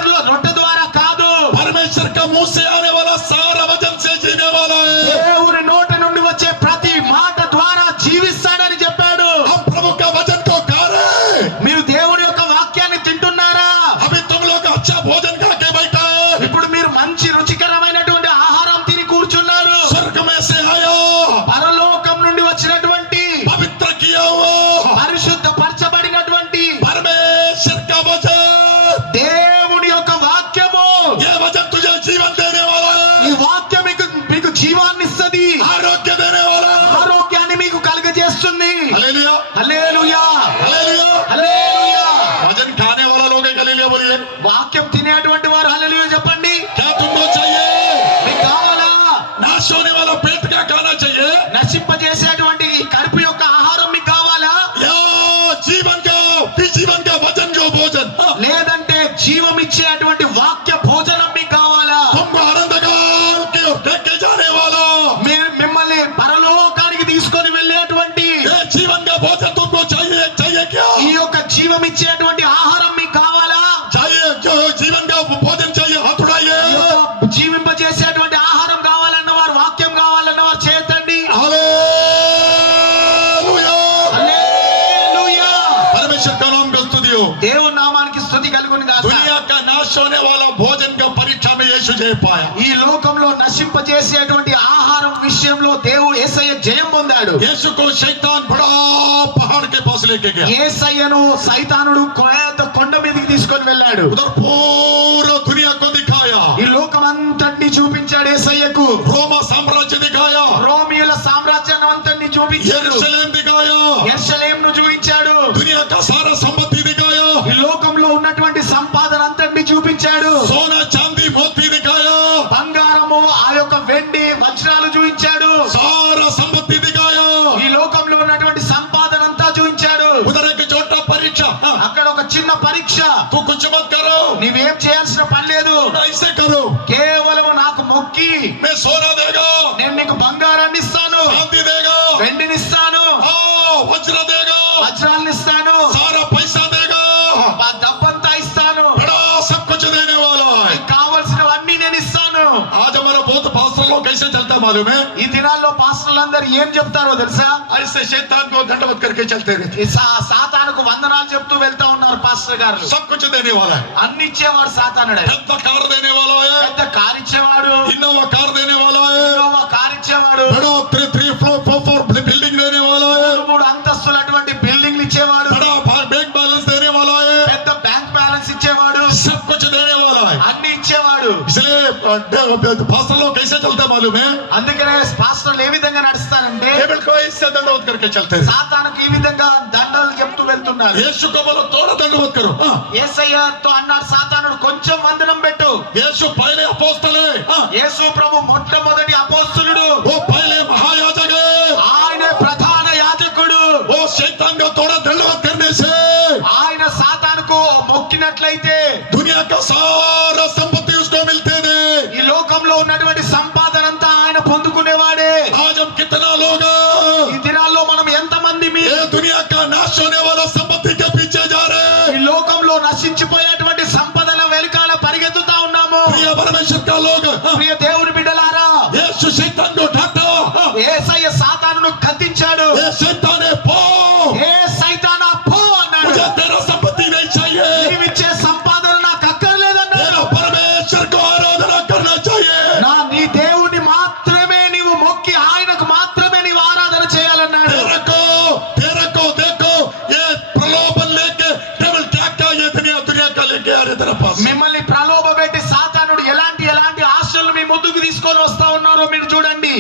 ద్వారా కాదు, परमेश्वर का मुंह से आने वाला सारा वचन से जीने वाला है। దేవుని నోటి నుండి వచ్చే ప్రతి మాట ద్వారా జీవిస్తాడని చెప్పాడు. हम प्रभु का वचन को खा रहे हैं। మీరు దేవుని యొక్క వాక్యాన్ని తింటున్నారా? अभी तुम लोग अच्छा भोजन खा के बैठा है, ఇప్పుడు మీరు మంచి రుచికరమైనటువంటి ఆహారం తిని కూర్చున్నారు. स्वर्ग में से आया, పరలోకం నుండి వచ్చినటువంటి पवित्र किया हुआ పరిశుద్ధ పరచబడినటువంటి परमेश्वर का वचन, దేవుని యొక్క వాక్యము. ये वचन तुझे जीवन देने वाला ఈ है, వాక్యం మీకు జీవాన్ని ఇస్తది, आरोग्य देने वाला है। ఆరోగ్యాన్ని మీకు కలుగజేస్తుంది. हालेलुया, హల్లెలూయా, हालेलुया। హల్లెలూయా. वचन खाने वाला लोग हैं, हालेलुया बोलिए। వాక్యం తినేటువంటి వారు హల్లెలూయా చెప్పండి. क्या तुमको चाहिए? మీకు కావాలా? नाश होने वाला पेट का खाना चाहिए నశింపజేసేటువంటి ఈ కడుపు యొక్క ఆహారం మీకు కావాలా? या जीवन का वचन जो भोजन? లేదంటే జీవం ఇచ్చేటువంటి వాక్య భోజనం మీకు కావాలా? तुमको आनंद काल के लेके जाने वाला మిమ్మల్ని పరలోకానికి తీసుకొని వెళ్ళేటువంటి ये जीवन का भोजन तुमको चाहिए? चाहिए क्या? ఈ యొక్క జీవం ఇచ్చేటువంటి ఆహారం మీకు కావాలా? चाहिए, जो जीवन का भोजन चाहिए हाथ उठाइए। ఈ యొక్క జీవింపజేసేటువంటి ఆహారం కావాలన్న వారు, వాక్యం కావాలన్న వారు చేతండి. हालेलुया, హల్లెలూయా. परमेश्वर का नाम का स्तुति हो। దేవుని నామానికి స్తుతి కలుగును గాక. दुनिया का नाश होने वाला भोजन का परीक्षा में यीशु जय पाया। ఈ లోకంలో నశింపజేసేటువంటి ఆహారం విషయంలో దేవుడు యేసయ్య జయం పొందాడు. यीशु को शैतान बड़ा पहाड़ के पास लेके गया, యేసయ్యను సైతానుడు కొండ మీదకి తీసుకొని వెళ్ళాడు. उधर पूरा दुनिया को दिखाया, ఈ లోకమంతటిని చూపించాడు యేసయ్యకు. रोमा साम्राज्य दिखाया, రోమియుల సామ్రాజ్యాన్ని అంతటిని చూపించాడు. यरूशलेम दिखाया, యెరూషలేమును చూపించాడు. दुनिया का सारा संपत्ति दिखाया, ఈ లోకంలో ఉన్నటువంటి సంపాదన అంతటిని చూపించాడు. सोना चांदी मोती दिखाया, బంగారము, ఆ యొక్క వెండి వజ్రాలు చూపించాడు. सारा संपत्ति दिखाया। ఈ లోకంలో ఉన్నటువంటి సంపాదన అంతా చూపించాడు. उधर एक छोटा परीक्षा, అక్కడ ఒక చిన్న పరీక్ష. तू कुछ मत करो, నీవేం చేయాల్సిన పని లేదు, ऐसे करो, కేవలం నాకు మొక్కి मैं सोना देगा, నేను నీకు బంగారాన్ని ఇస్తాను, चांदी देगा, వెండినిస్తాను, वज्र देगा, వజ్రాలను ఇస్తాను, सारा पैसा देगा, డబ్బంతా ఇస్తాను, बड़ा सब कुछ देने वाला है। నీకు కావలసినవన్నీ నేను ఇస్తాను. आज हमारा बहुत पास्टर लोग कैसे चलता मालूम है? ఈ దినాల్లో పాస్టర్లందరూ ఏం చెప్తారో తెలుసా? ऐसे शैतान को दंडवत करके चलते रहते, ఈ సాతానుకు వందనాలు చెప్తూ వెళ్తా ఉన్నారు పాస్టర్ గారు. सब कुछ देने वाला है, అన్ని ఇచ్చేవాడు సాతానుడే. పెద్ద కార్ देने वाला है, పెద్ద కారు ఇచ్చేవాడు, इनोवा कार देने वाला है, ఇన్నోవా కారు ఇచ్చేవాడు, बड़ा 3 फ्लोर 4 बिल्डिंग देने वाला है, 3 అంతస్తులు అటువంటి బిల్డింగ్లు ఇచ్చేవాడు, बड़ा बैंक बैलेंस देने वाला है, పెద్ద బ్యాంక్ బ్యాలెన్స్ ఇచ్చేవాడు, सब कुछ देने वाला है। అన్ని ఇచ్చేవాడు. इसलिए पास्टर लोग कैसे चलते मालूम है? అందుకనే పాస్టర్లు ఏ విధంగా నడుస్తారంటే टेबल को ऐसे दंडवत करके चलते हैं। సాతానుకు ఈ విధంగా దండాలు చెప్తూ వెళ్తున్నారు. यीशु को बोलो थोड़ा दंडवत करो। యేసయ్యతో అన్నాడు సాతానుడు, కొంచెం వందనం పెట్టు. यीशु पहले अपोस्तल है, యేసు ప్రభు మొట్టమొదటి అపోస్తలుడు, वो पहले महायाजक है, ఆయనే ప్రధాన యాజకుడు. वो शैतान को थोड़ा दंडवत करने से ఆయన సాతానుకు మొక్కినట్లయితే दुनिया का सारा संपत्ति उसको मिलते थे। ఈ లోకంలో ఉన్నటువంటి సంపాదన అంతా ఆయన పొందుకునేవాడే. आज हम कितना लोग ఈ దినాల్లో మనం ఎంతమంది ये दुनिया का नाश होने वाला संपत्ति के पीछे जा रहे ఈ हैं। లోకంలో నశించిపోయేటువంటి సంపదల వెనకాల పరిగెత్తుతా ఉన్నాము. प्रिय परमेश्वर का लोग, ప్రియ దేవుని బిడ్డలారా, यीशु शैतान को ढाटा, యేసయ్య సాతానును కత్తించాడు. ये शैतान है पो, ఏ సైతానా పో అన్నాడు. मुझे तेरा संपत्ति नहीं चाहिए, నీవిచ్చే సంపాదన నాకు అక్కర్లేదన్నాడు. तेरा परमेश्वर को आराधना करना चाहिए। నీ దేవుని మాత్రమే నీవు మొక్కి ఆయనకు మాత్రమే నీవు ఆరాధన చేయాలన్నాడు. तेरे को देखो, ये प्रलोभन लेके डेविल क्या क्या ये दुनिया का लेके आ रहे तेरे पास। మిమ్మల్ని ప్రలోభ పెట్టి సాతానుడు ఎలాంటి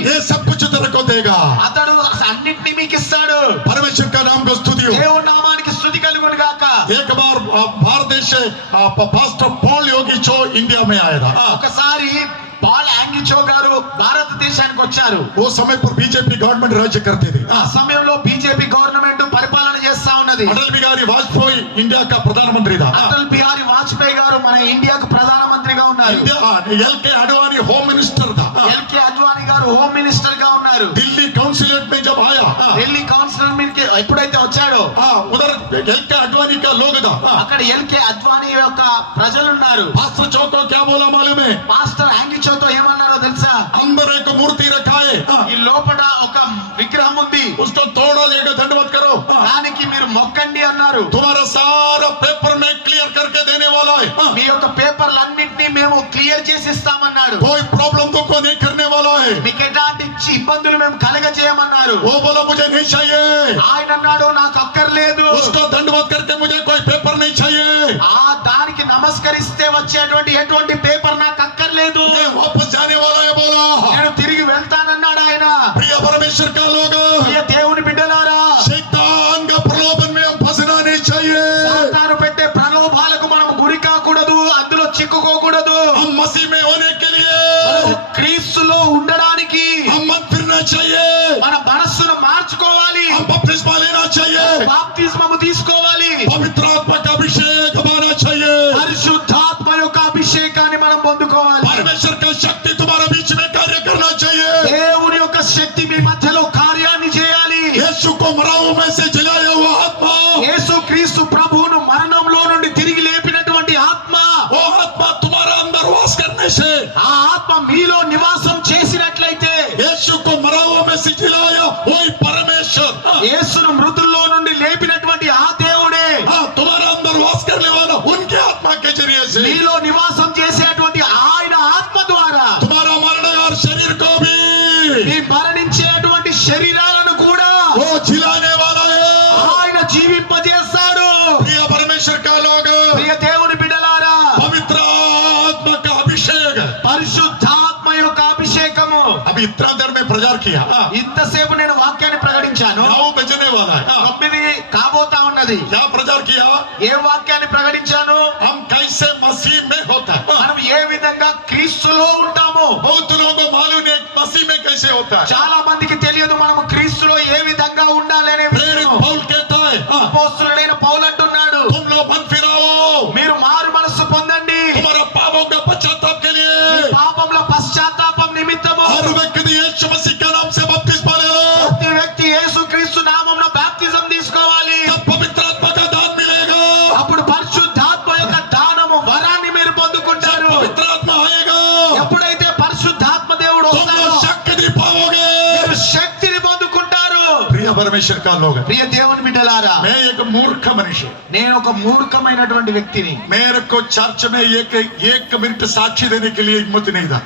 ये सब कुछ तेरे को देगा। అతడు అన్నిటినీ మీకు ఇస్తాడు. परमेश्वर का नाम को स्तुति हो। దేవుని నామానికి స్తుతి కలుగును గాక. एक बार भारत देश से पास्टर पॉल योगी जो इंडिया में आया था। ఒకసారి పాల్ యాంగిచో గారు భారతదేశానికి వచ్చారు. वो समय पर बीजेपी गवर्नमेंट राज्य करती थी। ఆ సమయంలో బీజేపీ గవర్నమెంట్ పరిపాలన చేస్తా ఉన్నది. अटल बिहारी वाजपेयी इंडिया का प्रधानमंत्री था। అటల్ బిహారీ వాజ్పేయి గారు మన ఇండియాకు ప్రధానమంత్రిగా ఉన్నారు. एल.के. अडवाणी होम मिनिस्टर था। ఎల్కే అద్వానీ గారు హోమ్ మినిస్టర్ గా ఉన్నారు. दिल्ली काउंसिलेट में जब आया, ఢిల్లీ కౌన్సిల్ మీదకి ఎప్పుడైతే వచ్చాడో उधर एल.के. अडवाणी का लोग था। అక్కడ ఎల్కే అద్వానీ యొక్క ప్రజలు ఉన్నారు. पास्टर चौ को क्या बोला मालूम है? మాస్టర్ యాంగిచోతో ఏమన్నారో తెలుసా? अंदर एक मूर्ति रखा है, ఈ లోపల ఒక విగ్రహం ఉంది, उसको तोड़ो, लेकर दंडवत करो। దానికి మీరు మొక్కండి అన్నారు. तुम्हारा सारा पेपर में क्लियर करके देने वाला है। మీ యొక్క పేపర్లన్నింటినీ మేము క్లియర్ చేసి ఇస్తామన్నాడు. कोई प्रॉब्लम तो को नहीं करने वाला है। మీకు ఎలాంటి ఇబ్బందులు మేము కలగజేయమన్నారు. वो बोला मुझे नहीं चाहिए। ఆయన అన్నాడు నాకు అక్కర్లేదు. उसको दंडवत करके मुझे कोई पेपर नहीं चाहिए। ఆ దానికి నమస్కరిస్తే వచ్చేటువంటి ఎటువంటి పేపర్ నాకు అక్కర్లేదు. मैं वापस जाने वाला है बोला। నేను తిరిగి వెళ్తానన్నాడు ఆయన. प्रिय परमेश्वर का लोग, ప్రియ దేవుని బిడ్డలారా, शैतान का प्रलोभन में हम फंसना नहीं चाहिए। సాతాను పెట్టే ప్రలోభాలకు మనం గురి కాకూడదు, అందులో చిక్కుకోకూడదు. हम मसीह में होने के लिए క్రీస్తులో ఉండడానికి हम मत फिरना चाहिए। మన మనస్సును మార్చుకోవాలి. हम बपतिस्मा लेना चाहिए। బాప్తిస్మము తీసుకోవాలి. पवित्र आत्मा का अभिषेक होना चाहिए। పరిశుద్ధాత్మ యొక్క అభిషేకాన్ని మనం పొందుకోవాలి. परमेश्वर का शक्ति तुम्हारे बीच में कार्य करना चाहिए। దేవుని యొక్క శక్తి మీ మధ్యలో కార్యాన్ని చేయాలి. यीशु को मराओं में से जलाया हुआ आत्मा, యేసు క్రీస్తు ప్రభువును మరణంలో నుండి తిరిగి లేపినటువంటి ఆత్మ, वो आत्मा तुम्हारा अंदर वास करने से, ఆ ఆత్మ మీలో నివాసం చేసినట్లయితే, यीशु को मराओं में से जलाया वही परमेश्वर, యేసును మృతుల్లో నుండి లేపినటువంటి ఆ దేవుడే तुम्हारा अंदर वास करने वाला उनके आत्मा के जरिए से మీలో నివాసం చేసేటువంటి ఆయన ఆత్మ ద్వారా तुम्हारा मरणगार शरीर को भी మీ మరణించేటువంటి శరీరాలను కూడా वो जिलाने वाला है। ఆయన జీవింపజేస్తాడు. प्रिय परमेश्वर का लोग, ప్రియ దేవుని బిడ్డలారా, पवित्र आत्मा का अभिषेक పరిశుద్ధాత్మ యొక్క అభిషేకము. अभी इतना देर में प्रचार किया, ఇంతసేపు నేను వాక్యాన్ని ప్రకటించాను. 9 बजने वाला है। 9 కాబోతా ఉన్నది. क्या प्रचार किया? ఏ వాక్యాన్ని ప్రకటించాను? हम कैसे मसीह में होता है। మనం ఏ విధంగా క్రీస్తులో ఉంటాము. बहुत लोगों को मालूम नहीं मसीह में कैसे होता है। చాలా మందికి తెలియదు మనము క్రీస్తులో ఏ విధంగా ఉండాలి అనే प्रेरित విషయం. पौल कहता है, అపోస్తలుడైన పౌలు అంటున్నాడు, तुम लोग मन फिराओ, మీరు మారు మనస్సు పొందండి. तुम्हारा पापों का पश्चाताप के लिए పాపంలో పశ్చాత్తాపం నిమిత్తము हर व्यक्ति यीशु मसीह के नाम से बपतिस्मा ले लो। ప్రతి వ్యక్తి యేసుక్రీస్తు నామమున బాప్తిజం తీసుకోవాలి. तब पवित्र आत्मा का दान मिलेगा। అప్పుడు పరిశుద్ధాత్మ యొక్క దానము వరాన్ని మీరు పొందుకుంటారు. पवित्र आत्मा आएगा, ఎప్పుడైతే పరిశుద్ధాత్మ దేవుడు तुम వస్తాడో लोग शक्ति पाओगे। మీరు శక్తిని పొందుకుంటారు. प्रिय परमेश्वर का लोग, ప్రియ దేవుని బిడ్డలారా, मैं एक मूर्ख मनुष्य, నేను ఒక మూర్ఖమైనటువంటి వ్యక్తిని. मेरे को चर्च में एक मिनट साक्षी देने के लिए हिम्मत नहीं था।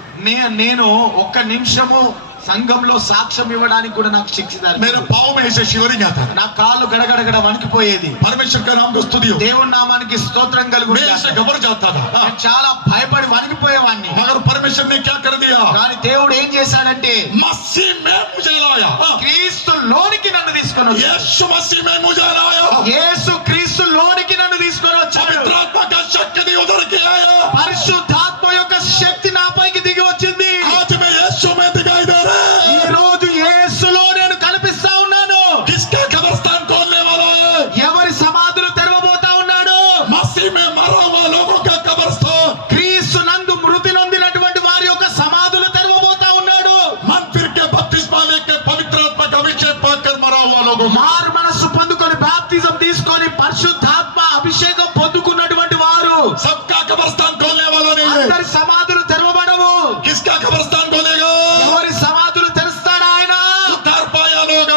నేను ఒక్క నిమిషము సంఘంలో సాక్ష్యం ఇవ్వడానికి కూడా నాకు శక్తి मेरे లేదు. पाँव में ऐसे शिवरिंग आता है। నా కాళ్ళు గడగడగడ వణికిపోయేది. परमेश्वर का नाम को स्तुति हो। దేవుని నామానికి స్తోత్రం मैं కలుగును ऐसे గాక. घबरा जाता था, నేను చాలా భయపడి వణికిపోయేవాడిని. मगर परमेश्वर ने क्या कर दिया? కానీ దేవుడు ఏం చేశాడంటే मसीह में मुझे लाया। క్రీస్తు లోనికి నన్ను తీసుకొని వచ్చాడు. यीशु मसीह में मुझे लाया। యేసు క్రీస్తు లోనికి నన్ను తీసుకొని వచ్చాడు. पवित्र आत्मा का शक्ति उधर के आया। పరిశుద్ధాత్మ యొక్క శక్తి నాపైకి దిగి వచ్చింది. आज मैं यीशु में दिखाई दे रहा ఈ है। రోజు యేసులో నేను కనిపిస్తా ఉన్నాను. किसका कब्रिस्तान खोलने वाला है? ఎవరి సమాధులు తెరవబోతా ఉన్నాడు? मसीह में मरा हुआ लोगों का कब्रिस्तान। క్రీస్తు నందు మృతి నొందినటువంటి వారి యొక్క సమాధులు తెరవబోతా ఉన్నాడు. मन फिर के बपतिस्मा लेके पवित्र आत्मा का अभिषेक पाकर मरा हुआ लोगों को మారు మనస్సు పొందుకొని బాప్తిజం తీసుకొని పరిశుద్ధాత్మ అభిషేకం పొందుకున్నటువంటి వారు सबका कब्रिस्तान खोलने वाला नहीं है। అందరి సమాధులు తెరవబడవు. किसका कब्रिस्तान खोलेगा? ఎవరి సమాధులు తెరుస్తాడా ఆయన? उद्धार पाया लोग,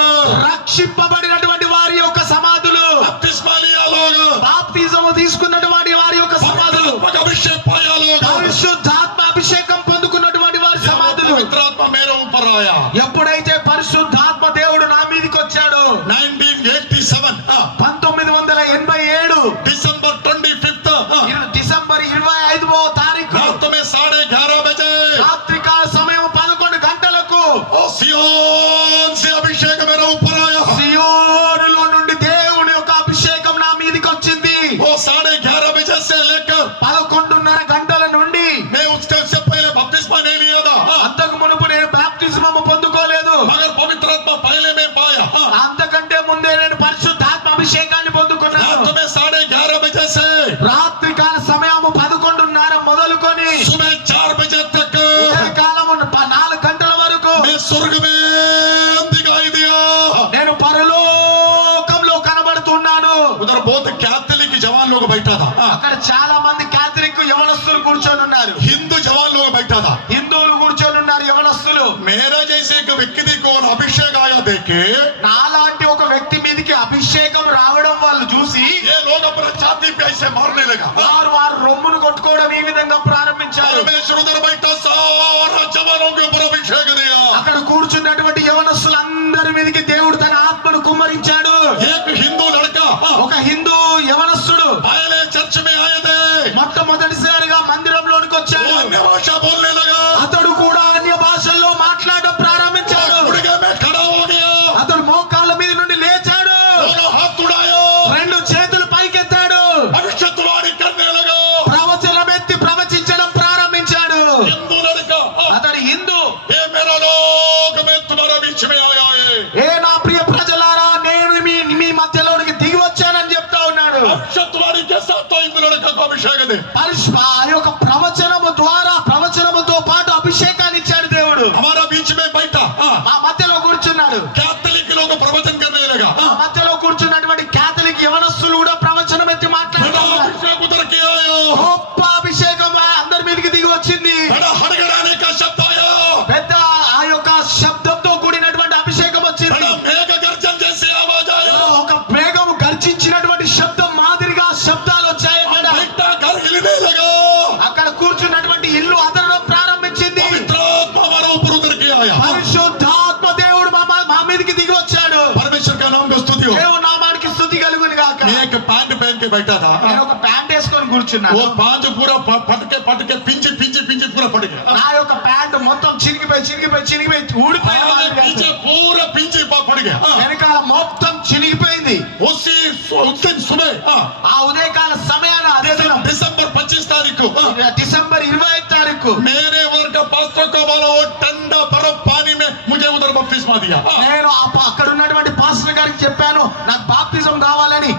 రక్షింపబడినటువంటి వారి యొక్క సమాధులు, बपतिस्मा लिया लोग, బాప్తిజం తీసుకున్నటువంటి వారి యొక్క पवित्र సమాధులు, आत्मा का अभिषेक पाया लोग, పరిశుద్ధాత్మ అభిషేకం పొందుకున్నటువంటి వారి సమాధులు. पवित्र आत्मा मेरे ऊपर आया। ఎప్పుడైతే పరిశుద్ధాత్మ దేవుడు నా మీదకి వచ్చాడు 1987 1987 दिसंबर 25 డిసెంబర్ 25వ తారీఖు रात में 11:30 बजे రాత్రికాల సమయం 11 గంటలకు वो అక్కడ చాలా మంది క్యాథలిక్ యవనస్తులు కూర్చొని ఉన్నారు. हिंदू जवान लोग बैठा था. హిందువులు కూర్చొని ఉన్నారు, యవనస్తులు. मेरा जैसे एक व्यक्ति को अभिषेक आया देखे నాలాంటి ఒక వ్యక్తి మీదకి అభిషేకం రావడం వాళ్ళు చూసి ये लोग अपना छाती पे ऐसे मारने लगा. వారు రొమ్మును కొట్టుకోవడం ఈ విధంగా ప్రారంభించారు. परमेश्वर उधर बैठा सारा जवानों के ऊपर अभिषेक दिया. అక్కడ కూర్చున్నటువంటి యవనస్తులందరి మీదకి దేవుడు తన ఆత్మను కుమ్మరించాడు. एक हिंदू लड़का ఒక హిందూ యవనస్తుడు पहले चर्च में आए थे. మొట్టమొదటిసారిగా మందిరంలోనికి वो వచ్చాడు. अन्य भाषा बोलने लगा. అతడు కూడా అన్య భాషల్లో మాట్లాడడం ప్రారంభించాడు. गुड़गे में खड़ा हो गया. అతడు మోకాళ్ళ మీద నుండి లేచాడు, दोनों हाथ उड़ाया. రెండు చేతులు పైకెత్తాడు, भविष्यवाणी करने लगा. ప్రవచనం ఎత్తి ప్రవచించడం ప్రారంభించాడు. हिंदू लड़का అతడు హిందూ. ये मेरा लोग मैं तुम्हारे बीच में आया है. ఏ నా ప్రియ ప్రజలారా, నేను మీ మధ్యలోనికి దిగి వచ్చానని చెప్తా ఉన్నాడు. भविष्यवाणी के साथ तो हिंदू लड़का को अभिषेक दे. ఆ యొక్క ప్రవచనము ద్వారా, ప్రవచనముతో పాటు అభిషేకాన్ని ఇచ్చాడు దేవుడు. हमारा बीच में बैठा మా మధ్యలో కూర్చున్నాడు. कैथलिक लोग प्रवचन करने लगा. మధ్యలో కూర్చున్నటువంటి క్యాథలిక్ యవనస్తులు కూడా ప్రవచనం ఎత్తి बड़ा మాట్లాడుతున్నారు. अभिषेक उतर के आया. గొప్ప అభిషేకం అందరి మీదకి దిగి వచ్చింది. बड़ा हड़गड़ाने का शब्द आया. పెద్ద ఆ యొక్క శబ్దంతో కూడినటువంటి అభిషేకం వచ్చింది. बड़ा मेघ गर्जन जैसे आवाज आया. ఒక మేఘం గర్జించినటువంటి శబ్దం మాదిరిగా శబ్దాలు వచ్చాయి. అక్కడ बैठा घर हिलने लगा. అక్కడ కూర్చున్నటువంటి ఇల్లు అదరడం ప్రారంభించింది. पवित्र आत्मा हमारा ऊपर उतर के आया. పరిశుద్ధాత్మ దేవుడు మా మీదకి దిగి వచ్చాడు. परमेश्वर का नाम का स्तुति हो. దేవుని నామానికి స్తుతి కలుగును గాక. मैं एक पैंट पहन के बैठा था. నేను ఒక ప్యాంట్ వేసుకొని కూర్చున్నాను. वो पांच पूरा पटके पिंची पूरा पट गया. నా యొక్క ప్యాంట్ మొత్తం చినిగిపోయి ఊడిపోయిన మాదిరిగా पीछे पूरा पिंची पट गया. వెనకాల మొత్తం చినిగిపోయింది. उसी उस दिन सुबह ఆ ఉదయకాల సమయాన అదే దినం दिसंबर 25 तारीख को డిసెంబర్ 25 తారీఖు मेरे उधर का पास्टर को बोला वो ठंडा बर्फ पानी में मुझे उधर बपतिस्मा दिया. నేను అక్కడ ఉన్నటువంటి పాస్టర్ గారికి చెప్పాను, నాకు బాప్తిజం కావాలని.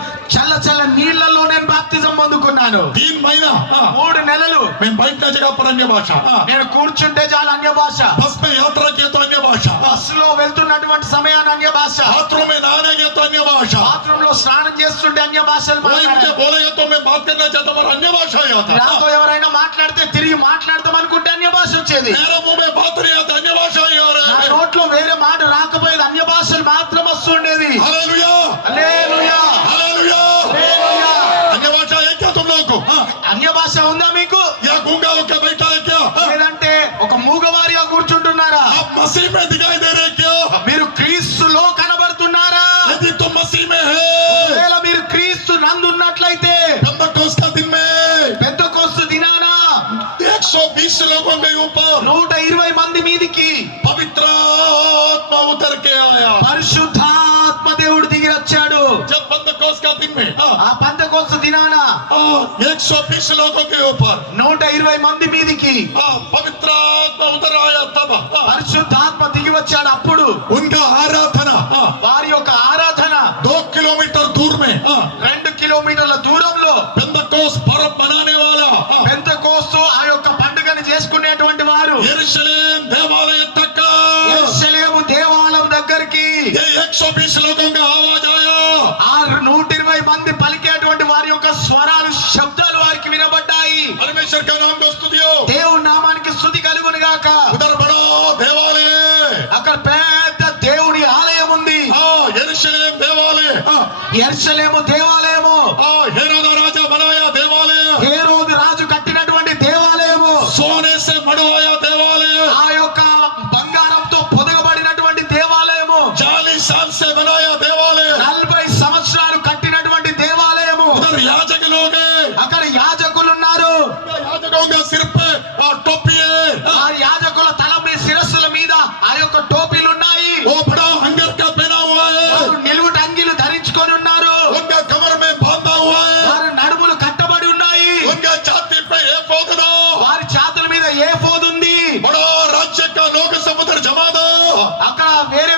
చల్ల నీళ్లలో నేను బాప్తిజం పొందుకున్నాను. 3 महीना 3 నెలలు मैं बैठना जगह पर अन्य भाषा. నేను కూర్చుంటే చాలు అన్య భాష. बस में यात्रा किया तो अन्य भाषा. బస్సులో వెళ్తున్నటువంటి సమయాన్ని అన్య భాష. बाथरूम में नहाने गया तो अन्य भाषा. బాత్రూమ్ లో స్నానం చేస్తుంటే అన్య భాషలు कोई मुझे మాట్లాడారు. बोलेगा तो मैं बात करना चाहता पर अन्य भाषा ही आता. నాతో ఎవరైనా మాట్లాడితే తిరిగి మాట్లాడతాం అనుకుంటే అన్య భాష వచ్చేది. मेरे मुंह में बात नहीं आता अन्य भाषा ही आ నా रहा है. నోట్లో వేరే మాట రాకపోయేది, అన్య భాషలు మాత్రం వస్తుండేది. Hallelujah hallelujah, hallelujah. హల్లెలూయా. अन्य भाषा है क्या तुम लोगों को? అన్య భాష ఉందా మీకు? या गूंगा होकर बैठा है क्या? లేదంటే ఒక మూగవారిగా కూర్చుంటున్నారా? आप मसीह में दिखाई दे रहे क्या? మీరు క్రీస్తులో కనబడుతున్నారా? यदि तुम मसीह में है ఒకవేళ మీరు క్రీస్తు నందున్నట్లయితే पेंटकोस्त का दिन में పెంతెకోస్తు దినాన 120 लोगों के ऊपर 120 మంది మీదికి पवित्र आत्मा उतर के आया. పరిశుద్ధాత్మ దేవుడు దిగి వచ్చాడు. जब पेंटकोस्त का दिन में ఆ పెంతెకోస్తు దినాన 120 लोगों के ऊपर 120 మంది మీదికి पवित्र आत्मा उतर आया तब పరిశుద్ధాత్మ దిగి వచ్చాడు. అప్పుడు उनका आराधना వారి యొక్క ఆరాధన 2 किलोमीटर दूर में 2 కిలోమీటర్ల దూరంలో पेंटकोस्त पर्व मनाने वाला పెంతెకోస్తు ఆ యొక్క పండుగను చేసుకునేటువంటి వారు यरूशलेम देवालय तक యెరూషలేము దేవాలయం దగ్గరికి ये 120 लोगों का आवाज आया. ఆ 120 మంది పలికేటువంటి వారి యొక్క స్వరాలు, శబ్దాలు వారికి వినబడ్డాయి. परमेश्वर का नाम को स्तुति हो. దేవుని నామానికి స్తుతి కలుగును గాక. उधर बड़ा देवालय అక్కడ పెద్ద దేవుని ఆలయం ఉంది. यरूशलेम देवालय యెరూషలేము దేవాలయము, हेरोद राजा बनाया देवालय. హేరోదు రాజు కట్టినటువంటి దేవాలయము, सोने से मढ़वाया देवालय. ఆ యొక్క బంగారంతో పొదగబడినటువంటి దేవాలయము, 40 साल से बनाया देवालय. 40 సంవత్సరాలు కట్టినటువంటి దేవాలయము. उधर याजक लोग हैं. అక్కడ యాజకులు ఉన్నారు. याजकों का सिर पे टोपी है. ఆ యాజకుల తల మీద, శిరస్సుల మీద ఆ యొక్క టోపీలు ఉన్నాయి. वो बड़ा हंगर का पहना हुआ है. వారు నిలువుట అంగీలు ధరించుకొని ఉన్నారు. उनका कमर में बांधा हुआ है. వారి నడుములు కట్టబడి ఉన్నాయి. उनका छाती पे एफोद दो. వారి ఛాతీల మీద ఏఫోదు ఉంది. बड़ा राज्य का लोग समुद्र जमा दो. అక్కడ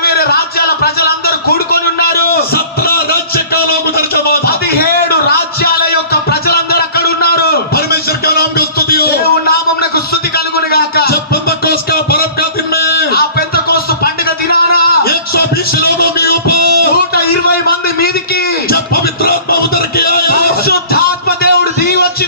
వేరే రాజ్యాల ప్రజలందరూ కూడుకొని ఉన్నారు. 17 राज्य का लोग उधर जमा था. 17 రాజ్యాల యొక్క ప్రజలందరూ అక్కడ ఉన్నారు. परमेश्वर का नाम को स्तुति हो. దేవుని నామమునకు స్తుతి కలుగును గాక. जब पेंटकोस्त का पर्व का दिन में ఆ పెంతెకోస్తు పండుగ దినాన 120 लोगों के ऊपर 120 మంది మీదికి जब पवित्र आत्मा उतर के आया పరిశుద్ధాత్మ దేవుడు దిగి వచ్చి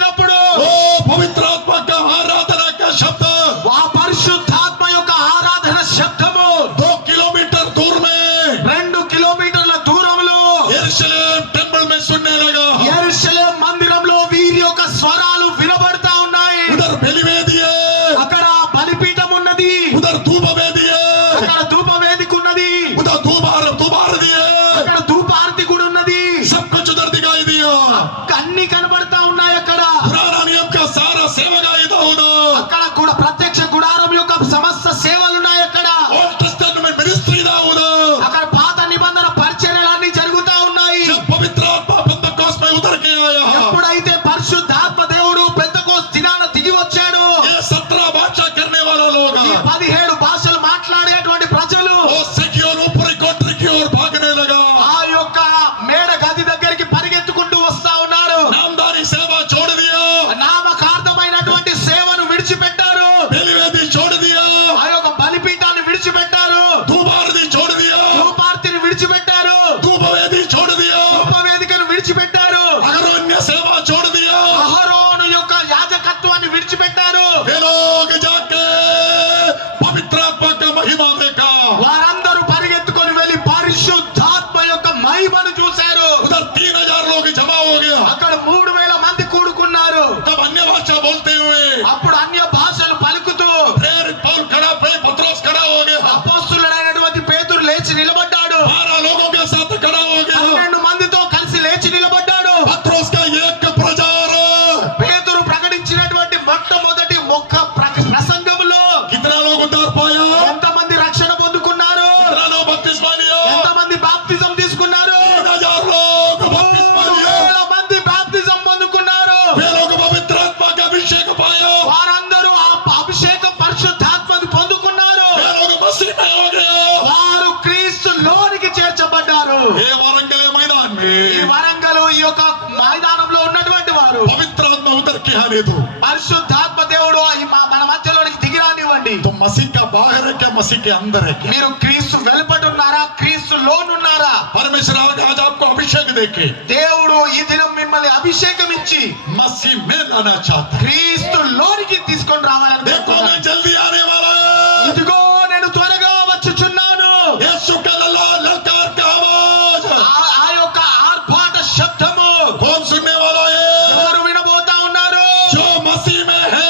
आने दो। పరిశుద్ధాత్మ దేవుడు మన మధ్యలోనికి దిగి రానివ్వండి. तो मसीह का बाहर है क्या, मसीह के अंदर है क्या? మీరు క్రీస్తు వెలుపట ఉన్నారా, క్రీస్తు లోనున్నారా? परमेश्वर आज आपको अभिषेक देके దేవుడు ఈ దినం మిమ్మల్ని అభిషేకం ఇచ్చి मसीह में लाना चाहता है। క్రీస్తు లోనికి తీసుకొని देखो రావాలనుకుంటున్నాడు. मैं जल्दी आने वाला है। ఇదిగో నేను త్వరగా వచ్చుచున్నాను. यीशु का ललकार का आवाज ఆ యొక్క ఆర్భాట శబ్దము कौन सुनने वाला है? ఎవరు వినబోతా ఉన్నారు? जो मसीह में है।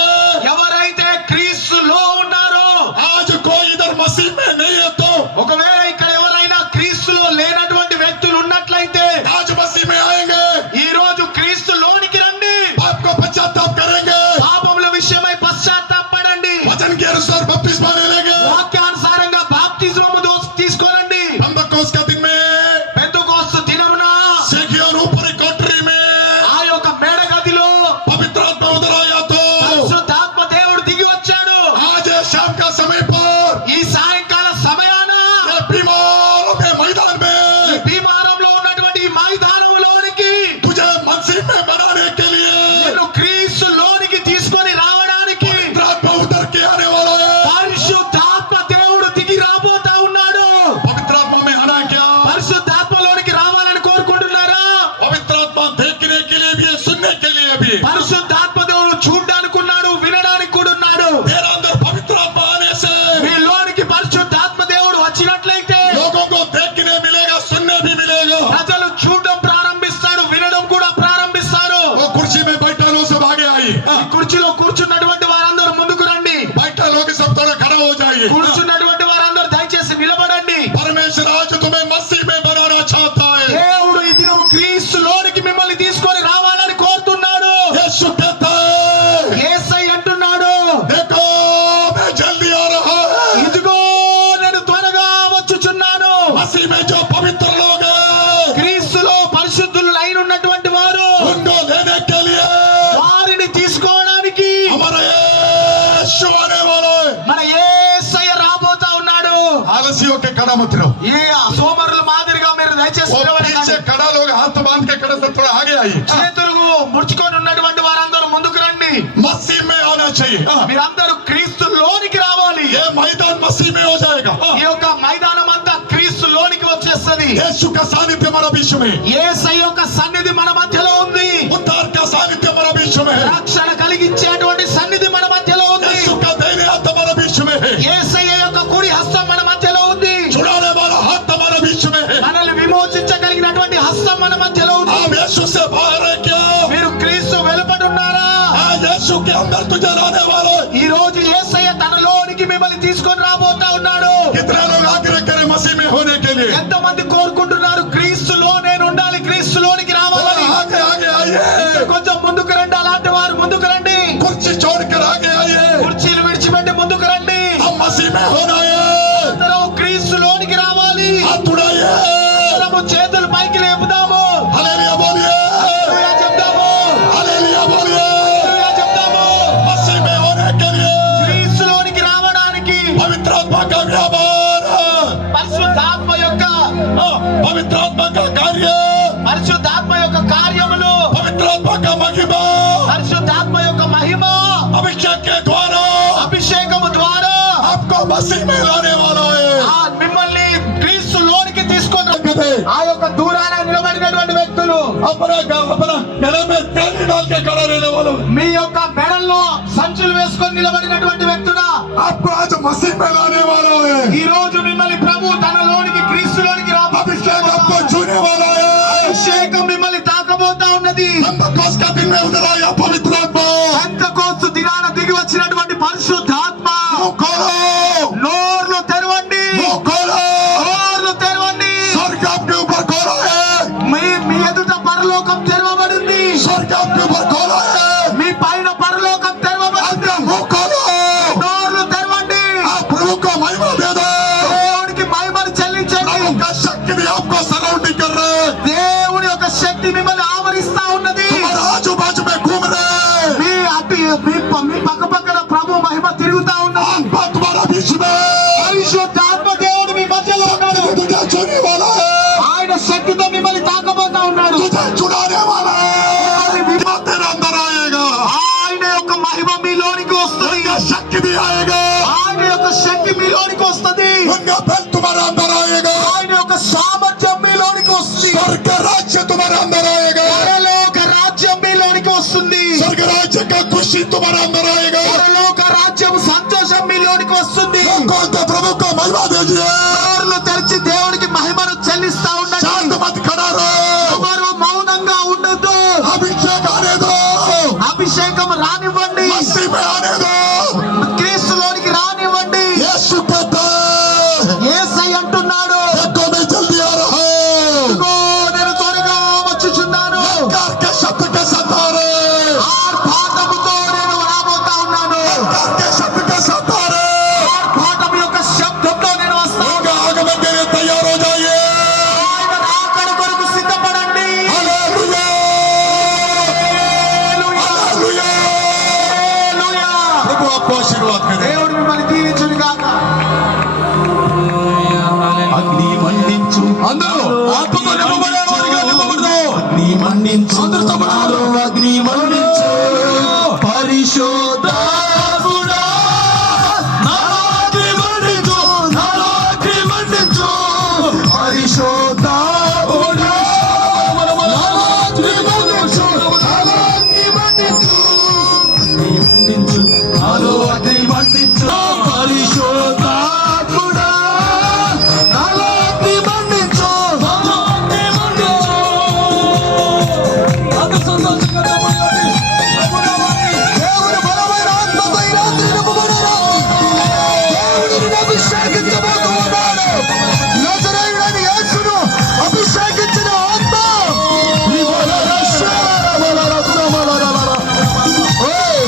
ఎవరైతే క్రీస్తులో ఉన్నారో. आज कोई इधर मसीह में नहीं है तो ఒకవేళ ఇక్కడ ఎవరైనా క్రీస్తులో లేనటువంటి వ్యక్తులు ఉన్నట్లయితే आज मसीह में आएंगे, ఈ రోజు క్రీస్తు లోనికి రండి. आपको पश्चाताप करेंगे, పాపముల విషయమై పశ్చాత్తాపపడండి. वचन के अनुसार बपतिस्मा ले लेंगे। వాక్యానుసారంగా బాప్తిస్మము తీసుకోనండి. पेंतकोस्त का दिन में పెంతెకోస్తు దినమున सीगियोन ऊपरी कोठरी में ఆ యొక్క మేడ గదిలో पवित्र आत्मा उतर आया तो పరిశుద్ధాత్మ దేవుడు దిగి వచ్చాడు. आज शाम का समय पर ఈ సాయంకాల సమయాన ये बीमारों के मैदान ఈ में భీమారంలో ఉన్నటువంటి ఈ మైదానంలోనికి तुझे मसीह में बनाने के लिए నిన్ను క్రీస్తు లోనికి తీసుకొని రావడానికి पवित्र आत्मा उतर के आने वाला है। పరిశుద్ధాత్మ దేవుడు దిగి రాబోతా ఉన్నాడు. पवित्र आत्मा में आना क्या? పరిశుద్ధాత్మలోనికి రావాలని కోరుకుంటున్నారా? पवित्र आत्मा देखने के लिए भी है, सुनने के लिए भी। పరిశుద్ధాత్మ దేవుడు చూడడానికి ఉన్నాడు, వినడానికి కూడా ఉన్నాడు. तेरा अंदर पवित्र आत्मा आने से మీ లోనికి పరిశుద్ధాత్మ దేవుడు వచ్చినట్లయితే लोगों को देखने मिलेगा, सुनने भी मिलेगा। ప్రజలు చూడడం ప్రారంభిస్తాడు, వినడం కూడా ప్రారంభిస్తారు. वो कुर्सी में बैठा लोग सब आगे आई, ఈ కుర్చీలో కూర్చున్నటువంటి వారందరూ ముందుకు రండి. बैठा लोग सब थोड़ा खड़ा हो जाइए। కూర్చున్నటువంటి వారందరూ దయచేసి నిలబడండి. परमेश्वर आज तुम्हें मसीह में बनाना चाहता है। దేవుడు ఈ దినం క్రీస్తు లోనికి మిమ్మల్ని తీసుకొని రావాలని కోరుతున్నాడు. यीशु कहता है, యేసయ్య అంటున్నాడు, देखो मैं जल्दी आ रहा है। ఇదిగో నేను త్వరగా వచ్చుచున్నాను. मसीह में जो पवित्र लोग हैं క్రీస్తులో పరిశుద్ధులు అయిన ఉన్నటువంటి వారు उनको लेने के लिए వారిని తీసుకోవడానికి हमारा यीशु आने वाला है। మన యేసయ్య రాబోతా ఉన్నాడు. आलसियों के खड़ा मत रहो। ఈ సోమరుల మాదిరిగా మీరు దయచేసి वो నిలబడకండి. पीछे खड़ा लोग हाथ बांध के खड़े से थोड़ा आगे आइए। చేతులు ముడుచుకొని ఉన్నటువంటి వారందరూ ముందుకు రండి. मसीह में आना चाहिए। మీరందరూ క్రీస్తు లోనికి రావాలి. ये मैदान मसीह में हो जाएगा। ఈ యొక్క మైదానం అంతా క్రీస్తు లోనికి వచ్చేస్తది. यीशु का सानिध्य हमारा विश्व में, యేసయ్య యొక్క సన్నిధి మన మధ్యలో ఉంది. उद्धार का सानिध्य हमारा विश्व में है। రక్షణ కలిగించేటువంటి సన్నిధి మన మధ్యలో ఉంది. यीशु का दाहिने हाथ हमारा विश्व में है। యేసయ్య యొక్క కుడి హస్తం మన మధ్యలో ఉంది. छुड़ाने वाला हाथ हमारा विश्व में है। మనల్ని విమోచించగలిగినటువంటి హస్తం మన మధ్యలో ఉంది. आप यीशु से बाहर है क्या? మీరు క్రీస్తు వెలుపట ఉన్నారా? आज यीशु के अंदर तुझे लाने वाला है। ఈ రోజు యేసయ్య తన లోనికి మిమ్మల్ని తీసుకొని రాబోతా ఉన్నాడు. कितने लोग आग्रह करें मसीह में होने के लिए? ఎంతమంది కోరుకుంటున్నారు క్రీస్తులో నేను ఉండాలి, క్రీస్తులోనికి రావాలని? आगे आगे आइए, కొంచెం ముందుకు రండి. అలాంటి వారు ముందుకు రండి. कुर्सी छोड़कर आगे आइए। కుర్చీలు విడిచిపెట్టి ముందుకు రండి. हम मसीह में होना है। అందరూ క్రీస్తులోనికి రావాలి. हाथ उठाइए, మనము చేతులు పైకి లేపుదాము. हालेलुया बोलिए, హల్లెలూయా చెప్దాము. हालेलुया बोलिए। హల్లెలూయా చెప్దాము. मसीह में होने के लिए క్రీస్తులోనికి రావడానికి पवित्र आत्मा का व्यापार, పరిశుద్ధాత్మ యొక్క पवित्र आत्मा का कार्य, పరిశుద్ధాత్మ యొక్క కార్యములు, पवित्र आत्मा का महिमा, పరిశుద్ధాత్మ యొక్క మహిమ अभिषेक के द्वारा అభిషేకము ద్వారా आपको मसीह में लाने वाला है। ఆ మిమ్మల్ని క్రీస్తులోనికి తీసుకొని ఆ యొక్క దూరాన నిలబడినటువంటి వ్యక్తులు अपना गले में तेल डाल के खड़ा रहने वालों, మీ యొక్క మెడల్లో సంచులు వేసుకొని నిలబడినటువంటి వ్యక్తుడా, आपको आज मसीह में लाने वाला है। ఈ రోజు మిమ్మల్ని ప్రభు తనలోనికి క్రీస్తులోనికి अभिषेक आपको छूने वाला है। అభిషేకం మిమ్మల్ని తాకబోతా ఉన్నది. पेंतकोस्त का दिन में उतर आया पवित्र आत्मा। పెంతెకోస్తు దినాన దిగి వచ్చినటువంటి పరిశుద్ధాత్మ. मुंह खोलो, నోర్లు తెరవండి. मुंह खोलो, నోర్లు తెరవండి. स्वर्ग आपके ऊपर खोला है। మీ ఎదుట పరలోకం తెరవబడింది. स्वर्ग आपके ऊपर खोला है। మీ పైన పరలోకం తెరవబడింది. अपना मुंह खोलो, నోర్లు తెరవండి. आप प्रभु को महिमा दे दो। దేవుడికి మహిమను చెల్లించండి. प्रभु का शक्ति भी आपको सराउंडिंग कर रहे हैं। దేవుడి యొక్క శక్తి మిమ్మల్ని ఆవరిస్తా ఉన్నది. तुम्हारे आजू बाजू में घूम रहे हैं। మీ పక్క పక్కన ప్రభు మహిమ తిరుగుతా ఉన్నది. आत्मा तुम्हारा बीच में మీలోనికి వస్తుంది. उनका बल तुम्हारा अंदर आएगा, ఆయన యొక్క సామర్థ్యం మీలోనికి వస్తుంది. स्वर्ग राज्य तुम्हारा अंदर आएगा, పరలోక రాజ్యం మీలోనికి వస్తుంది. स्वर्ग राज्य का खुशी तुम्हारा अंदर आएगा। పరలోక రాజ్యం సంతోషం మీలోనికి వస్తుంది. कौन प्रभु को महिमा दीजिए, నోరులు తెరిచి దేవునికి మహిమను చెల్లిస్తా ఉండండి. शांत मत खड़ा रहो, ఎవరు మౌనంగా ఉండొద్దు. अभिषेक आने दो, అభిషేకం రానివ్వండి. मसीह में आने दो। క్రీస్తులోనికి రానివ్వండి. यीशु कहता है, యేసయ్య అంటున్నాడు, देखो मैं जल्दी आ रहा हूँ, ఇదిగో నేను త్వరగా వచ్చుచున్నాను. कार के शब्द के साथ आ रहे, ఆర్భాటముతో నేను రాబోతా ఉన్నాను. कार के शब्द के साथ आ रहे। ఆర్భాటం యొక్క శబ్దంతో నేను వస్తాను. उनका आगमन के लिए तैयार हो जाइए। ఆయన రాకడ కొరకు సిద్ధపడండి. Hallelujah, hallelujah. హల్లెలూయా. प्रभु आपको आशीर्वाद करे। దేవుడు మిమ్మల్ని దీవించును గాక. అగ్ని మండించు అందరూ ఆత్మతో నింపబడే వారిగా నింపబడదు। అగ్ని మండించు అందరితో పాటు. అగ్ని మండించు పరిశుద్ధాత్ముడా, నాలో అగ్ని మండించు, నాలో అగ్ని మండించు పరిశుద్ధాత్ముడా, నాలో అగ్ని మండించు, నాలో అగ్ని మండించు, అగ్ని మండించు, నాలో అగ్ని మండించు పరిశుద్ధాత్ముడా, నాలో అగ్ని మండించు, నాలో అగ్ని మండించు. అంత సంతోషంగా చెప్పండి. దేవుని బలమైన ఆత్మతో ఈ రాత్రి నింపబడే రాత్రి. దేవుడు నిన్ను అభిషేకించబోతూ ఉన్నాడు. నజరేయుడైన యేసును అభిషేకించిన ఆత్మ. ఓయ్!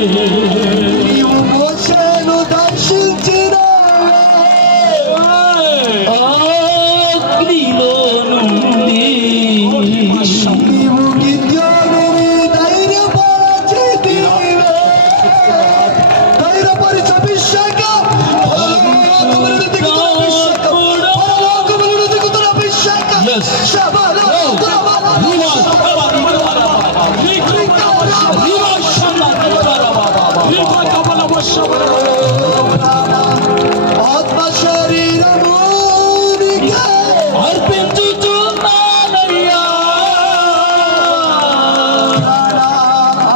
నీవు మోషేను దర్శించిన నీవు గిద్యోనుని ధైర్యపరిచి అభిషేకం పరలోకములను దిగుతున్న అభిషేకం ఆత్మ శరీరము అర్పించుతున్నానయ్యా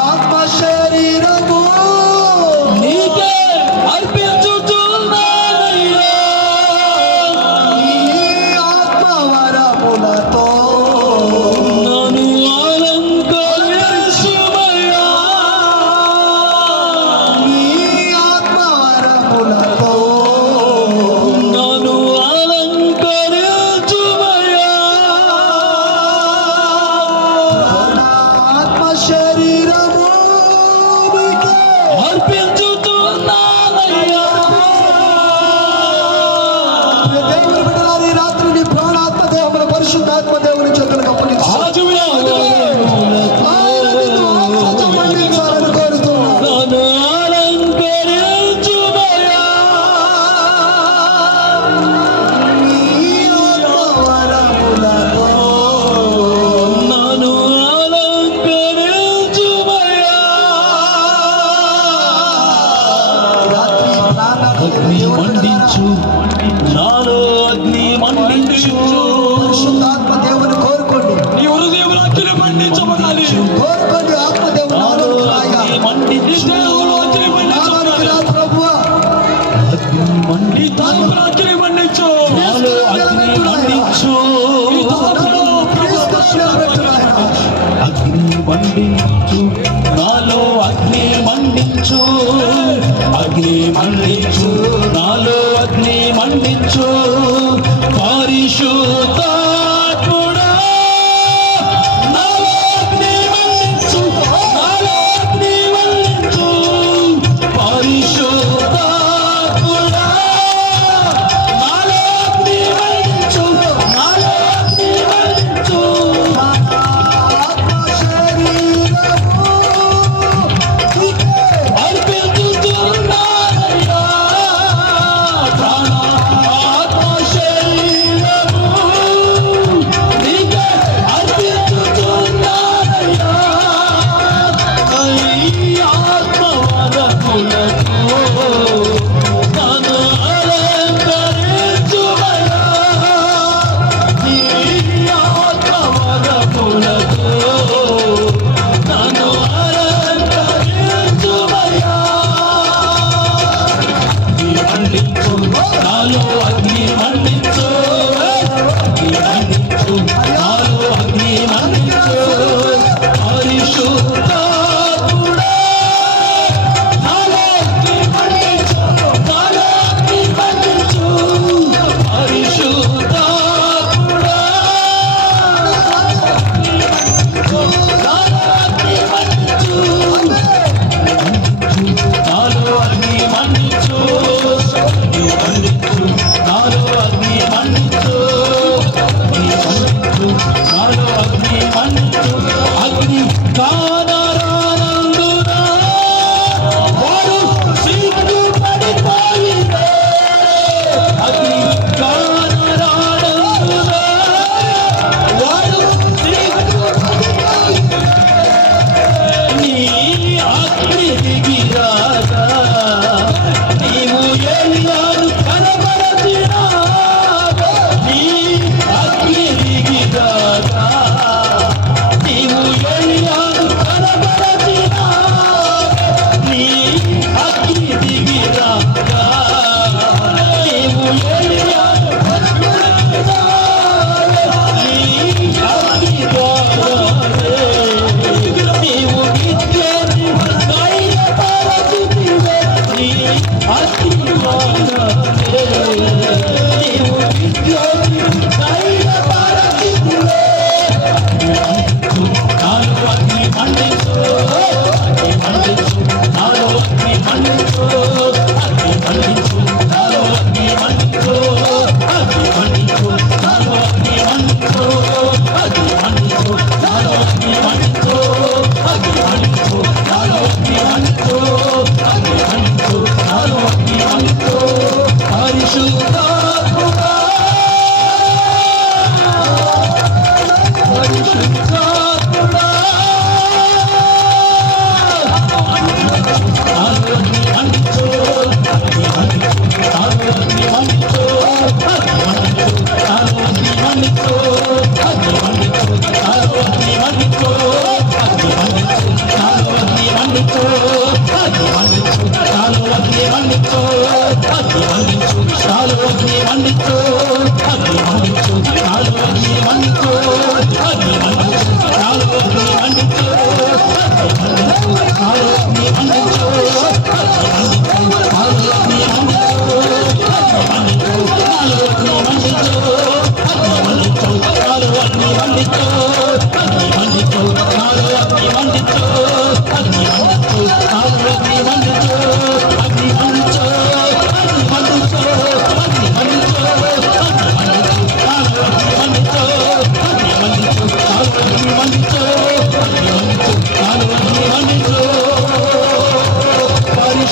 ఆత్మ శరీరము నీకే అర్పించుతున్నానయ్యా ఈ ఆత్మ వరములతో నన్ను అలంకరించుమయ్యా ఈ ఆత్మ వరములతో నన్ను అలంకరించుమయ్యా నా ఆత్మ శరీరము నీకే అర్పించుతున్నానయ్యా దేవుని బిడ్డలారా, ఈ రాత్రి నీ ప్రాణాత్మ దేవుని పరిశుద్ధాత్మ దేవుని చేతులకు అప్పగించు. ఆయన నిన్ను ఆత్మతో మండించాలని కోరుతున్నాడు. నన్ను అలంకరించుమయ్యా ఈ ఆత్మ వరములతో నన్ను అలంకరించుమయ్యా రాత్రి ప్రాణాత్మ అగ్ని దేవుని బిడ్డలారా, మండించు నాలో అగ్ని మండించు పరిశుద్ధాత్మ దేవుని కోరుకోండి. నీ హృదయంలో అగ్ని మండించబడాలి కోరుకోండి ఆత్మ దేవుని నాలో ఆనందరాయ. అగ్ని మండించు అగ్ని నామానికి మండించు రా ప్రభువా. అగ్ని మండించు అగ్ని మండించు నాలో అగ్ని మండించు నన్ను క్రీస్తులో నిలబెట్టు నాయనా. అగ్ని మండించు నాలో అగ్ని మండించు అగ్ని మండించు నాలో అగ్ని మండించు పరిశుద్ధాత్ముడా నాలో అగ్ని మండించు నాలో అగ్ని మండించు పరిశుద్ధాత్ముడా నాలో అగ్ని మండించు నాలో అగ్ని మండించు ఆత్మ శరీరము నీకే అర్పించుతున్నానయ్యా ప్రాణ ఆత్మ శరీరము నీకే అర్పించుతున్నానయ్యా ఈ ఆత్మ వరములతో నన్ను అలంకరించుమయ్యా ఈ ఆత్మ వరములతో నన్ను అలంకరించుమయ్యా అగ్ని మండించు నాలో అగ్ని మండించు అగ్ని మండించు నాలో అగ్ని మండించు పరిశుద్ధాత్ముడా నాలో అగ్ని మండించు నాలో అగ్ని మండించు పరిశుద్ధాత్ముడా నాలో అగ్ని మండించు నాలో అగ్ని మండించు నీ మండించు నాలో అగ్ని మండించు నీ మండించు నాలో అగ్ని మండించు అగ్ని కానరానందునా వాడు సిగ్గుపడిపోయినే అగ్ని కానరానందునా వాడు సిగ్గుపడిపోయినే నీ అగ్ని దిగిరాగా నీవు ఎలియాను కనబరచినా నీ అగ్ని దిగిరాగా నీవు ఎలియాను కనబరచినా నీ అగ్ని దిగిరాగా నీవు ఎలియాను కనబరచినా నీ అగ్ని ద్వారానే నీవు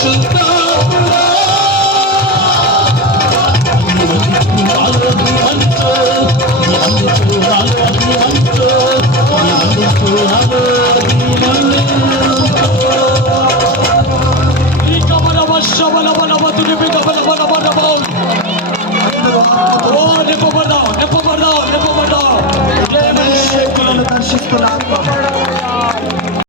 పరిశుద్ధాత్ముడా నాలో దీవించు అందించు నాలో దీవించు అందించు నాలో దర్శిస్తున్న ఆత్మ